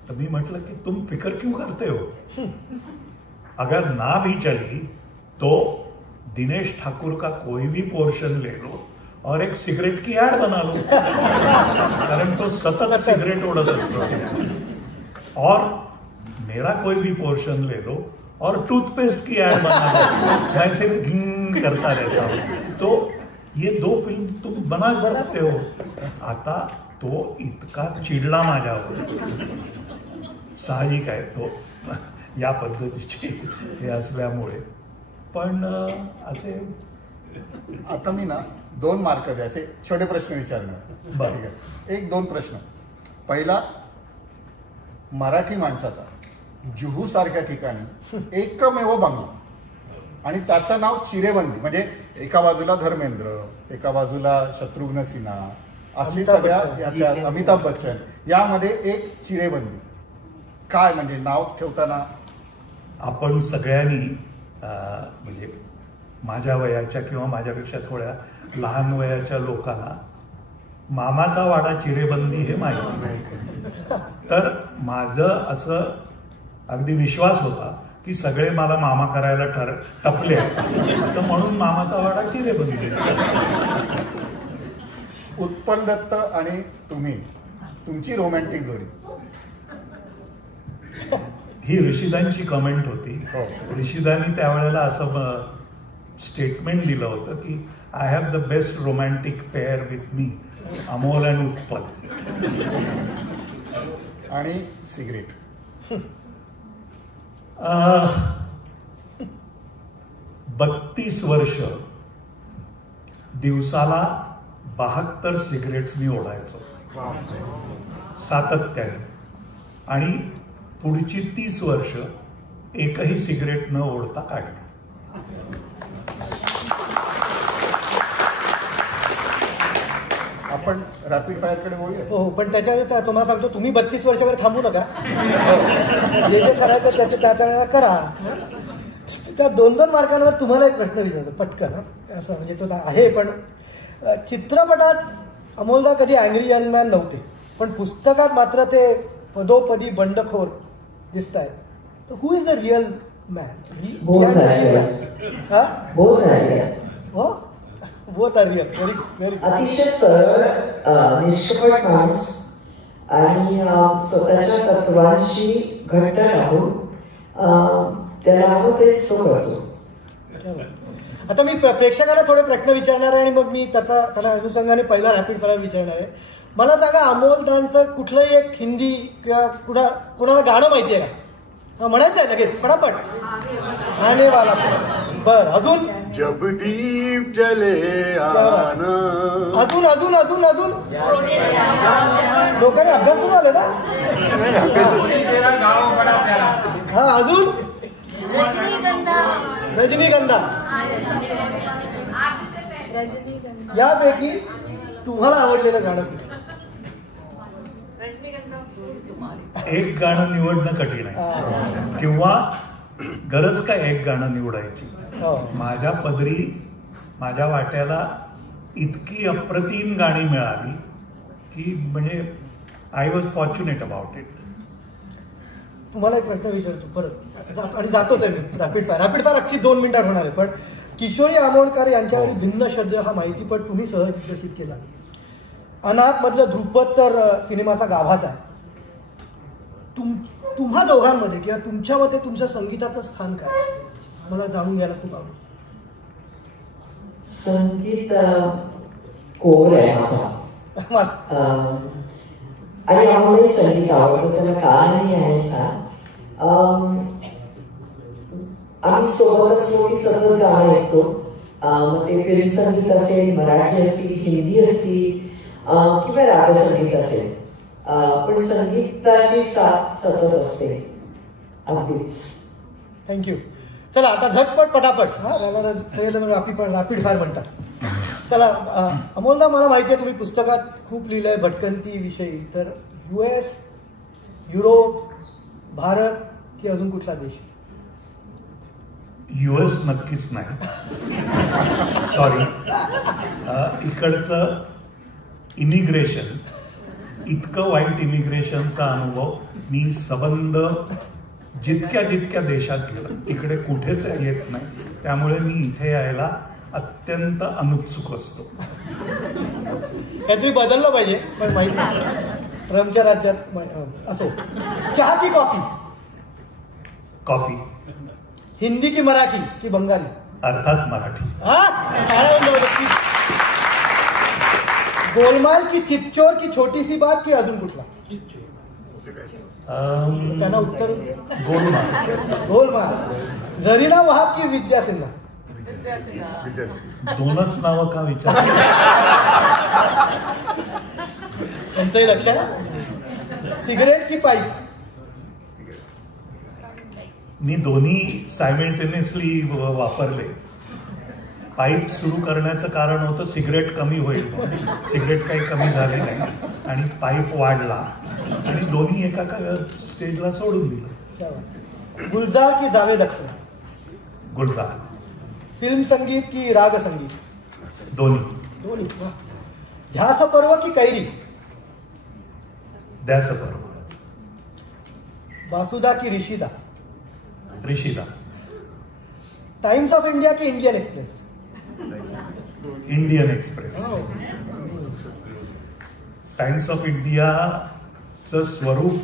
तर मी म्हटलं की तुम फिक्र क्यों करते हो, अगर ना भी चली तो दिनेश ठाकुर का कोई भी पोर्शन ले लो और एक सिगरेट की ऐड बना लो, कारण तो सतत सिगरेट ओढ़त असतो. और मेरा कोई भी पोर्शन ले लो और टूथपेस्ट की ऐड बना लो, मैं सिर्फ करता रहता हूं. तो ये 2 फिल्म तुम बना सकते हो. आता तो इतका चिडला माझ्यावर, साहजिक आहे तो या पद्धतीचे हे असल्यामुळे. पण असे आता मी ना 2 मार्क द्या, असे छोटे प्रश्न विचारणार. बरं. 1-2 प्रश्न. पहिला, मराठी माणसाचा जुहू सारख्या ठिकाणी एकमेव बंगला आणि त्याचं नाव चिरेबंदी, म्हणजे एका बाजूला धर्मेंद्र, एका बाजूला शत्रुघ्न सिन्हा, अशी सगळ्या याच्या अमिताभ बच्चन, यामध्ये एक चिरेबंदी. काय म्हणजे नाव ठेवताना आपण सगळ्यांनी म्हणजे माझ्या वयाच्या किंवा माझ्यापेक्षा थोड्या लहान वयाच्या लोकांना मामाचा वाडा चिरेबंदी हे माहिती नाही. तर माझं असं अगदी विश्वास होता की सगळे मला मामा करायला टपले, तर म्हणून मामाचा वाडा चिरेबंदी. उत्पल दत्त आणि तुम्ही, तुमची रोमॅन्टिक जोडी. ही ऋषिदांची कमेंट होती. ऋषिदांनी त्यावेळेला असं स्टेटमेंट दिलं होतं की I have the best romantic pair with me, Amol and Utpal. आणि सिगरेट. 32 वर्ष दिवसाला 72 सिगरेट्स मी ओढायचो सातत्याने, आणि पुढची 30 वर्ष एकही सिगरेट न ओढता काढली. आपण रॅपिड फायर कडे बोलूया. हो, पण त्याच्यावेळेस तुम्हाला सांगतो, तुम्ही 32 वर्षाकडे थांबू नका. जे जे करायचं त्याच्या त्या करा. त्या 2-2 मार्कांवर तुम्हाला एक प्रश्न विचारतो पटकन, असं म्हणजे तो आहे. पण चित्रपटात अमोलदा कधी अँग्री यंग मॅन नव्हते, पण पुस्तकात मात्र ते पदोपदी बंडखोर दिसत आहेत. तर who is the real man? Both are real. Very अतिशय सरळ निष्कपट माणूस आणि स्वतःच्या तत्वांशी घट्ट राहून त्याला हवं तेच तो करतो. आता मी प्रेक्षकांना थोडे प्रश्न विचारणार आहे आणि मग मी त्याला अनुषंगाने पहिला रॅपिड फायर विचारणार आहे. मला सांगा, अमोलदांचं कुठलंही एक हिंदी किंवा कुणाला गाणं माहिती आहे का? म्हणायचं आहे लगेच पटापट. आने वाला. बरं, अजून? जब दीप जले आना. अजून अजून अजून अजून लोकांनी अभ्यास करून आले ना? हा, अजून? रजनीगंधा. यापैकी तुम्हाला आवडलेलं गाणं कुठलं? एक गाणं निवडणं कठीण आहे, किंवा गरज काय एक गाणं निवडायची. माझ्या पदरी, माझ्या वाट्याला इतकी अप्रतिम गाणी मिळाली की म्हणजे I was fortunate about it. तुम्हाला एक प्रश्न विचारतो परत, आणि जातोच आहे मी. रॅपिड फायर अख्खी 2 मिनिटात होणार आहे. पण किशोरी आमोणकर यांच्यावर भिन्न शब्द हा माहितीपट तुम्ही सहज विकसित केला. अनाथ मधलं ध्रुपद तर सिनेमाचा गाभाच आहे. तुम्हा दोघांमध्ये किंवा तुमच्या मते तुमच्या संगीताचं स्थान काय, मला जाणून घ्यायला खूप आवडेल. संगीत कोर आहे माझा. आणि आम्हालाही संगीत आवडतं, त्याला का नाही आहे छान. आम्ही सोबत असलो की सतत गाणं ऐकतो. मग ते फिल्म संगीत असेल, मराठी असतील, हिंदी असतील किंवा रागसंगीत असेल, पण संगीताची साथ सतत असते. अगदीच. थँक्यू. चला आता झटपट पटापट रॅपिड फायर म्हणतात. चला अमोलदा, मला माहिती आहे तुम्ही पुस्तकात खूप लिहिलंय भटकंती विषयी, तर US, युरोप, भारत की अजून कुठला देश? US नक्कीच नाही, सॉरी. इकडचं इमिग्रेशन, इतकं वाईट इमिग्रेशनचा अनुभव मी संबंध जितक्या देशात गेलो तिकडे कुठेच येत नाही. त्यामुळे मी इथे यायला अत्यंत अनुत्सुक असतो. काहीतरी बदललं पाहिजे, पण माहिती नाही. ट्रम्पच्या राज्यात असो. चहा की कॉफी? कॉफी. हिंदी की मराठी की बंगाली? अर्थात मराठी. गोलमाल की चितचोर की छोटी सी बात की अजून कुठला? त्यांना उत्तर गोलमाल. जरीना वहाब की विद्या सिन्हा? दोनच नावं का विचार? त्यांचंही लक्ष आहे. सिगरेट की पाईप? मी दोन्ही सायमल्टेनियसली वापरले. पाईप सुरू करण्याचं कारण होतं सिगरेट कमी होईल. सिगरेट काही कमी झाले नाही आणि पाईप वाढला आणि दोन्ही एका स्टेजला सोडून दिलं. गुलजार की जावेद अख्तर? गुलजार. फिल्म संगीत की राग संगीत? दोन्ही. ध्यास पर्व की कैरी? ध्यास पर्व. वासुदा की ऋषिदा? ऋषिदा. टाइम्स ऑफ इंडिया की Indian express? Indian express. Times of इंडियाचं स्वरूप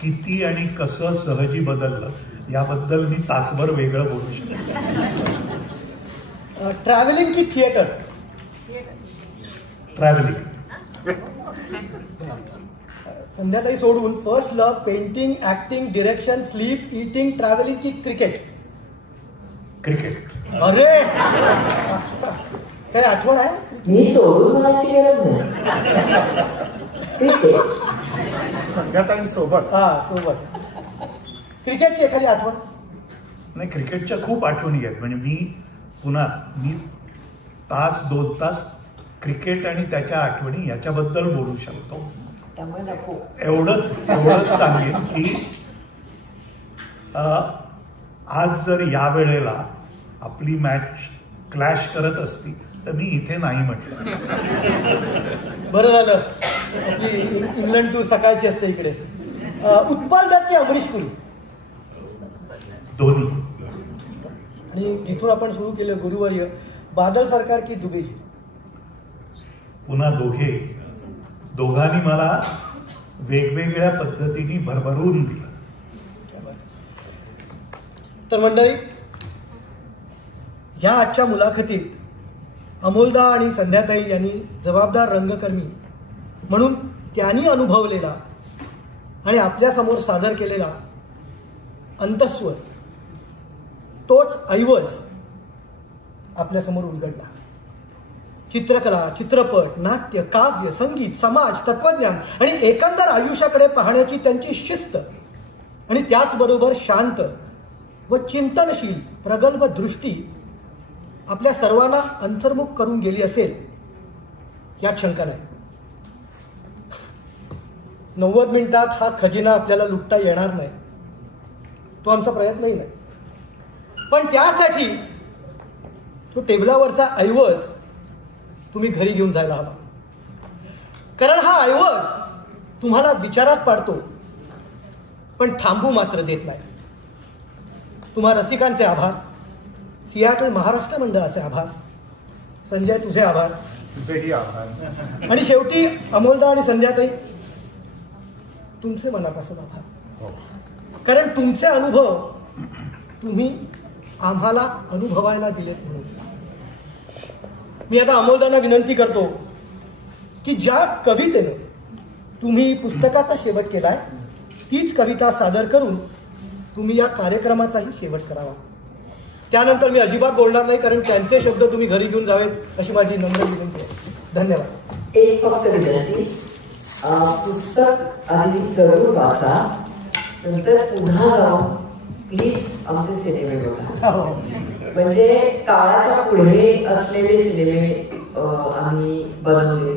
किती आणि कसं सहजी बदललं याबद्दल मी तासभर वेगळं बोलू शकतो. ट्रॅव्हलिंग की थिएटर? ट्रॅव्हलिंग. संध्याताई सोडून first love, painting, acting, direction, sleep, eating, travelling की क्रिकेट? क्रिकेट. अरे काय आठवण आहे? मी सोडून म्हणायची गरज नाही. संध्याताईंसोबत. सोबत. क्रिकेटची एखादी आठवण? नाही, क्रिकेटच्या खूप आठवणी आहेत. म्हणजे मी तास 2 तास क्रिकेट आणि त्याच्या आठवणी याच्याबद्दल बोलू शकतो. त्यामुळे नको. एवढंच सांगेन की आज जर या वेळेला आपली मॅच क्लॅश करत असती तर मी इथे नाही म्हटलं. बरं झालं. आपली इंग्लंड टूर सकाळची असते इकडे. उत्पल दत्त की अमरीश पुरी? दोन्ही. आणि जिथून आपण सुरू केलं गुरुवर्य, बादल सरकार की दुबेजी? पुन्हा दोघांनी मला वेगवेगळ्या पद्धतीने भरभरून दिलं. तर मंडळी, ह्या आजच्या मुलाखतीत अमोलदा आणि संध्याताई यांनी जबाबदार रंगकर्मी म्हणून त्यांनी अनुभवलेला आणि आपल्यासमोर सादर केलेला अंतस्वर, तोच ऐवज आपल्यासमोर उलगडला. चित्रकला, चित्रपट, नाट्य, काव्य, संगीत, समाज, तत्वज्ञान आणि एकंदर आयुष्याकडे पाहण्याची त्यांची शिस्त आणि त्याचबरोबर शांत व चिंतनशील प्रगल्भ दृष्टी आपल्या सर्वांना अंतर्मुख करून गेली असेल यात शंका नाही. 90 मिनिटात हा खजिना आपल्याला लुटता येणार नाही, तो आमचा प्रयत्नही नाही. पण त्यासाठी तो टेबलावरचा ऐवज तुम्ही घरी घेऊन जायला हवा. कारण हा ऐवज तुम्हाला विचारात पाडतो पण थांबू मात्र देत नाही. तुम्हा रसिकांचे आभार, सियाटल महाराष्ट्र मंडळाचे आभार, संजय तुझे आभार, तुझेही आभार, आणि शेवटी अमोलदा आणि संध्याताई तुमचे मनापासून आभार. कारण तुमचे अनुभव तुम्ही आम्हाला अनुभवायला दिलेत म्हणून. मी आता अमोलदांना विनंती करतो की ज्या कवितेनं तुम्ही पुस्तकाचा शेवट केलाय तीच कविता सादर करून तुम्ही या कार्यक्रमाचाही शेवट करावा. त्यानंतर मी अजिबात बोलणार नाही, कारण त्यांचे शब्द तुम्ही घरी घेऊन जावेत अशी माझी नम्र विनंती आहे. धन्यवाद. एक फक्त विनंती, पुस्तक आधी जरूर वाचा, नंतर पुन्हा जाऊन प्लीज आमचे सिनेमे बघा. म्हणजे काळाच्या पुढे असलेले सिनेमे आम्ही बनवले.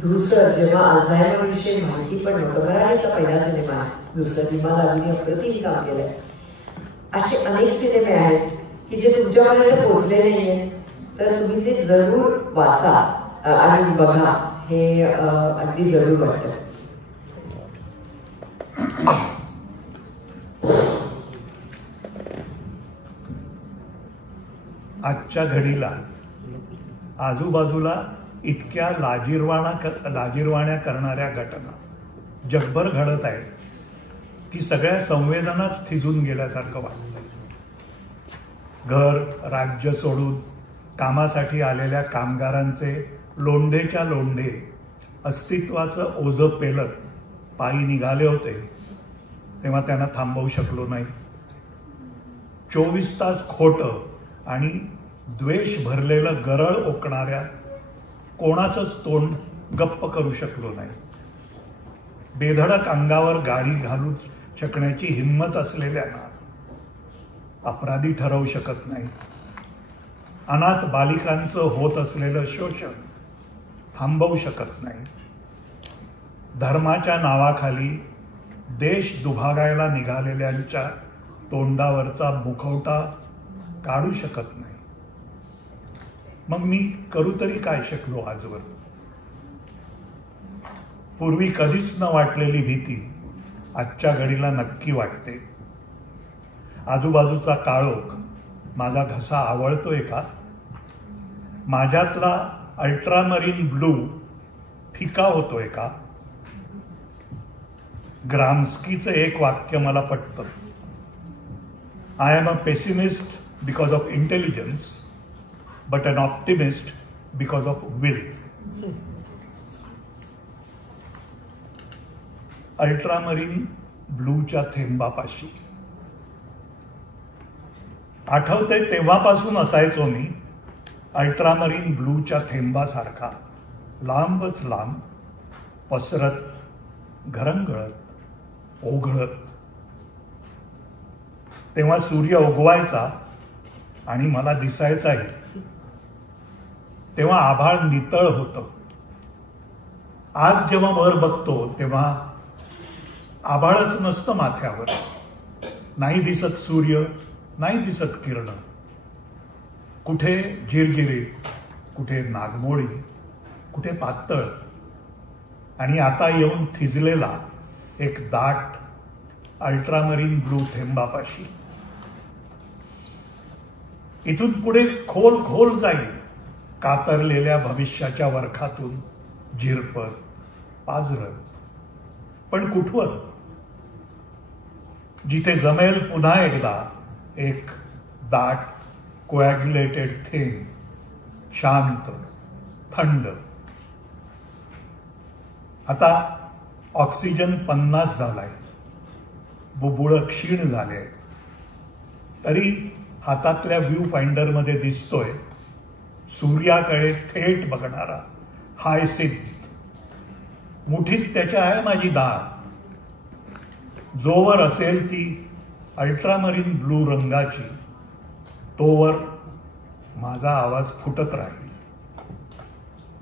धुसर, जेव्हा अल्झायमर विषयी माहिती पण नव्हतं, मराठीचा पहिला सिनेमा धुसर, विमा लागून अप्रतिम काम केलंय. असे अनेक सिनेमे आहेत की जे तुमच्यापर्यंत पोहोचले नाहीये, तर तुम्ही ते जरूर वाचा आणि बघा, हे अगदी जरूर वाटतं. आजच्या घडीला आजूबाजूला इतक्या लाजिरवाण्या करणाऱ्या घटना जगभर घडत आहेत की सगळ्या संवेदनाच थिजून गेल्यासारखं वाटतं. घर राज्य सोडून कामासाठी आलेल्या कामगारांचे लोंढेच्या लोंढे अस्तित्वाचं ओझं पेलत पायी निघाले होते, तेव्हा त्यांना थांबवू शकलो नाही. 24 तास खोटं आणि द्वेष भरलेलं गरळ ओकणाऱ्या कोणाचंच तोंड गप्प करू शकलो नाही. बेधडक अंगावर गाडी घालू शकण्याची हिंमत असलेल्यांना अपराधी ठरवू शकत नाही. अनाथ बालिकांचं होत असलेलं शोषण थांबवू शकत नाही. धर्माच्या नावाखाली देश दुभागायला निघालेल्यांच्या तोंडावरचा मुखवटा काढू शकत नाही. मग मी करू तरी काय शकलो आजवर? पूर्वी कधीच न वाटलेली भीती आजच्या घडीला नक्की वाटते. आजूबाजूचा काळोख माझा घसा आवळतोय का? माझ्यातला अल्ट्रामरीन ब्लू फिका होतोय का? ग्राम्स्कीचं एक वाक्य मला पटतं. I am a pessimist because of intelligence, but an optimist because of will. Ultramarine ब्लूच्या थेंबापाशी आठवते, तेव्हापासून असायचो मी अल्ट्रामरीन ब्लूच्या थेंबासारखा लांबच लांब पसरत, घरंगळत, ओघळत. तेव्हा सूर्य उगवायचा आणि मला दिसायचाही. तेव्हा आभाळ नितळ होतं. आज जेव्हा वर बघतो तेव्हा आभाळच नसतं माथ्यावर. नाही दिसत सूर्य, नाही दिसत किरण. कुठे झिरझिरीत, कुठे नागमोळी, कुठे पातळ, आणि आता येऊन थिजलेला एक दाट अल्ट्रामरीन ब्लू थेंबापाशी. इथून पुढे खोल खोल जाईल कातरलेल्या भविष्याच्या वरखातून झिरपत, पाझरत. पण कुठवर? जिथे जमेल पुन्हा एकदा एक दाट कोॲग्युलेटेड थेंब, शांत, थंड. आता ऑक्सिजन 50 झालाय, बुबुळ क्षीण झाले, तरी हातातल्या व्ह्यू फाइंडरमध्ये दिसतोय सूर्याकडे थेट बघणारा हायसिंथ. मुठीत त्याच्या आहे माझी दाळ. जोवर असेल ती अल्ट्रामरीन ब्लू रंगाची, तोवर माझा आवाज फुटत राहील.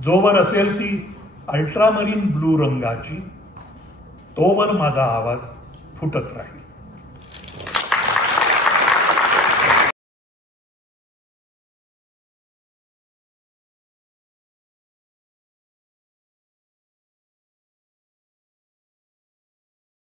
जोवर असेल ती अल्ट्रामरीन ब्लू रंगाची, तोवर माझा आवाज फुटत राहील.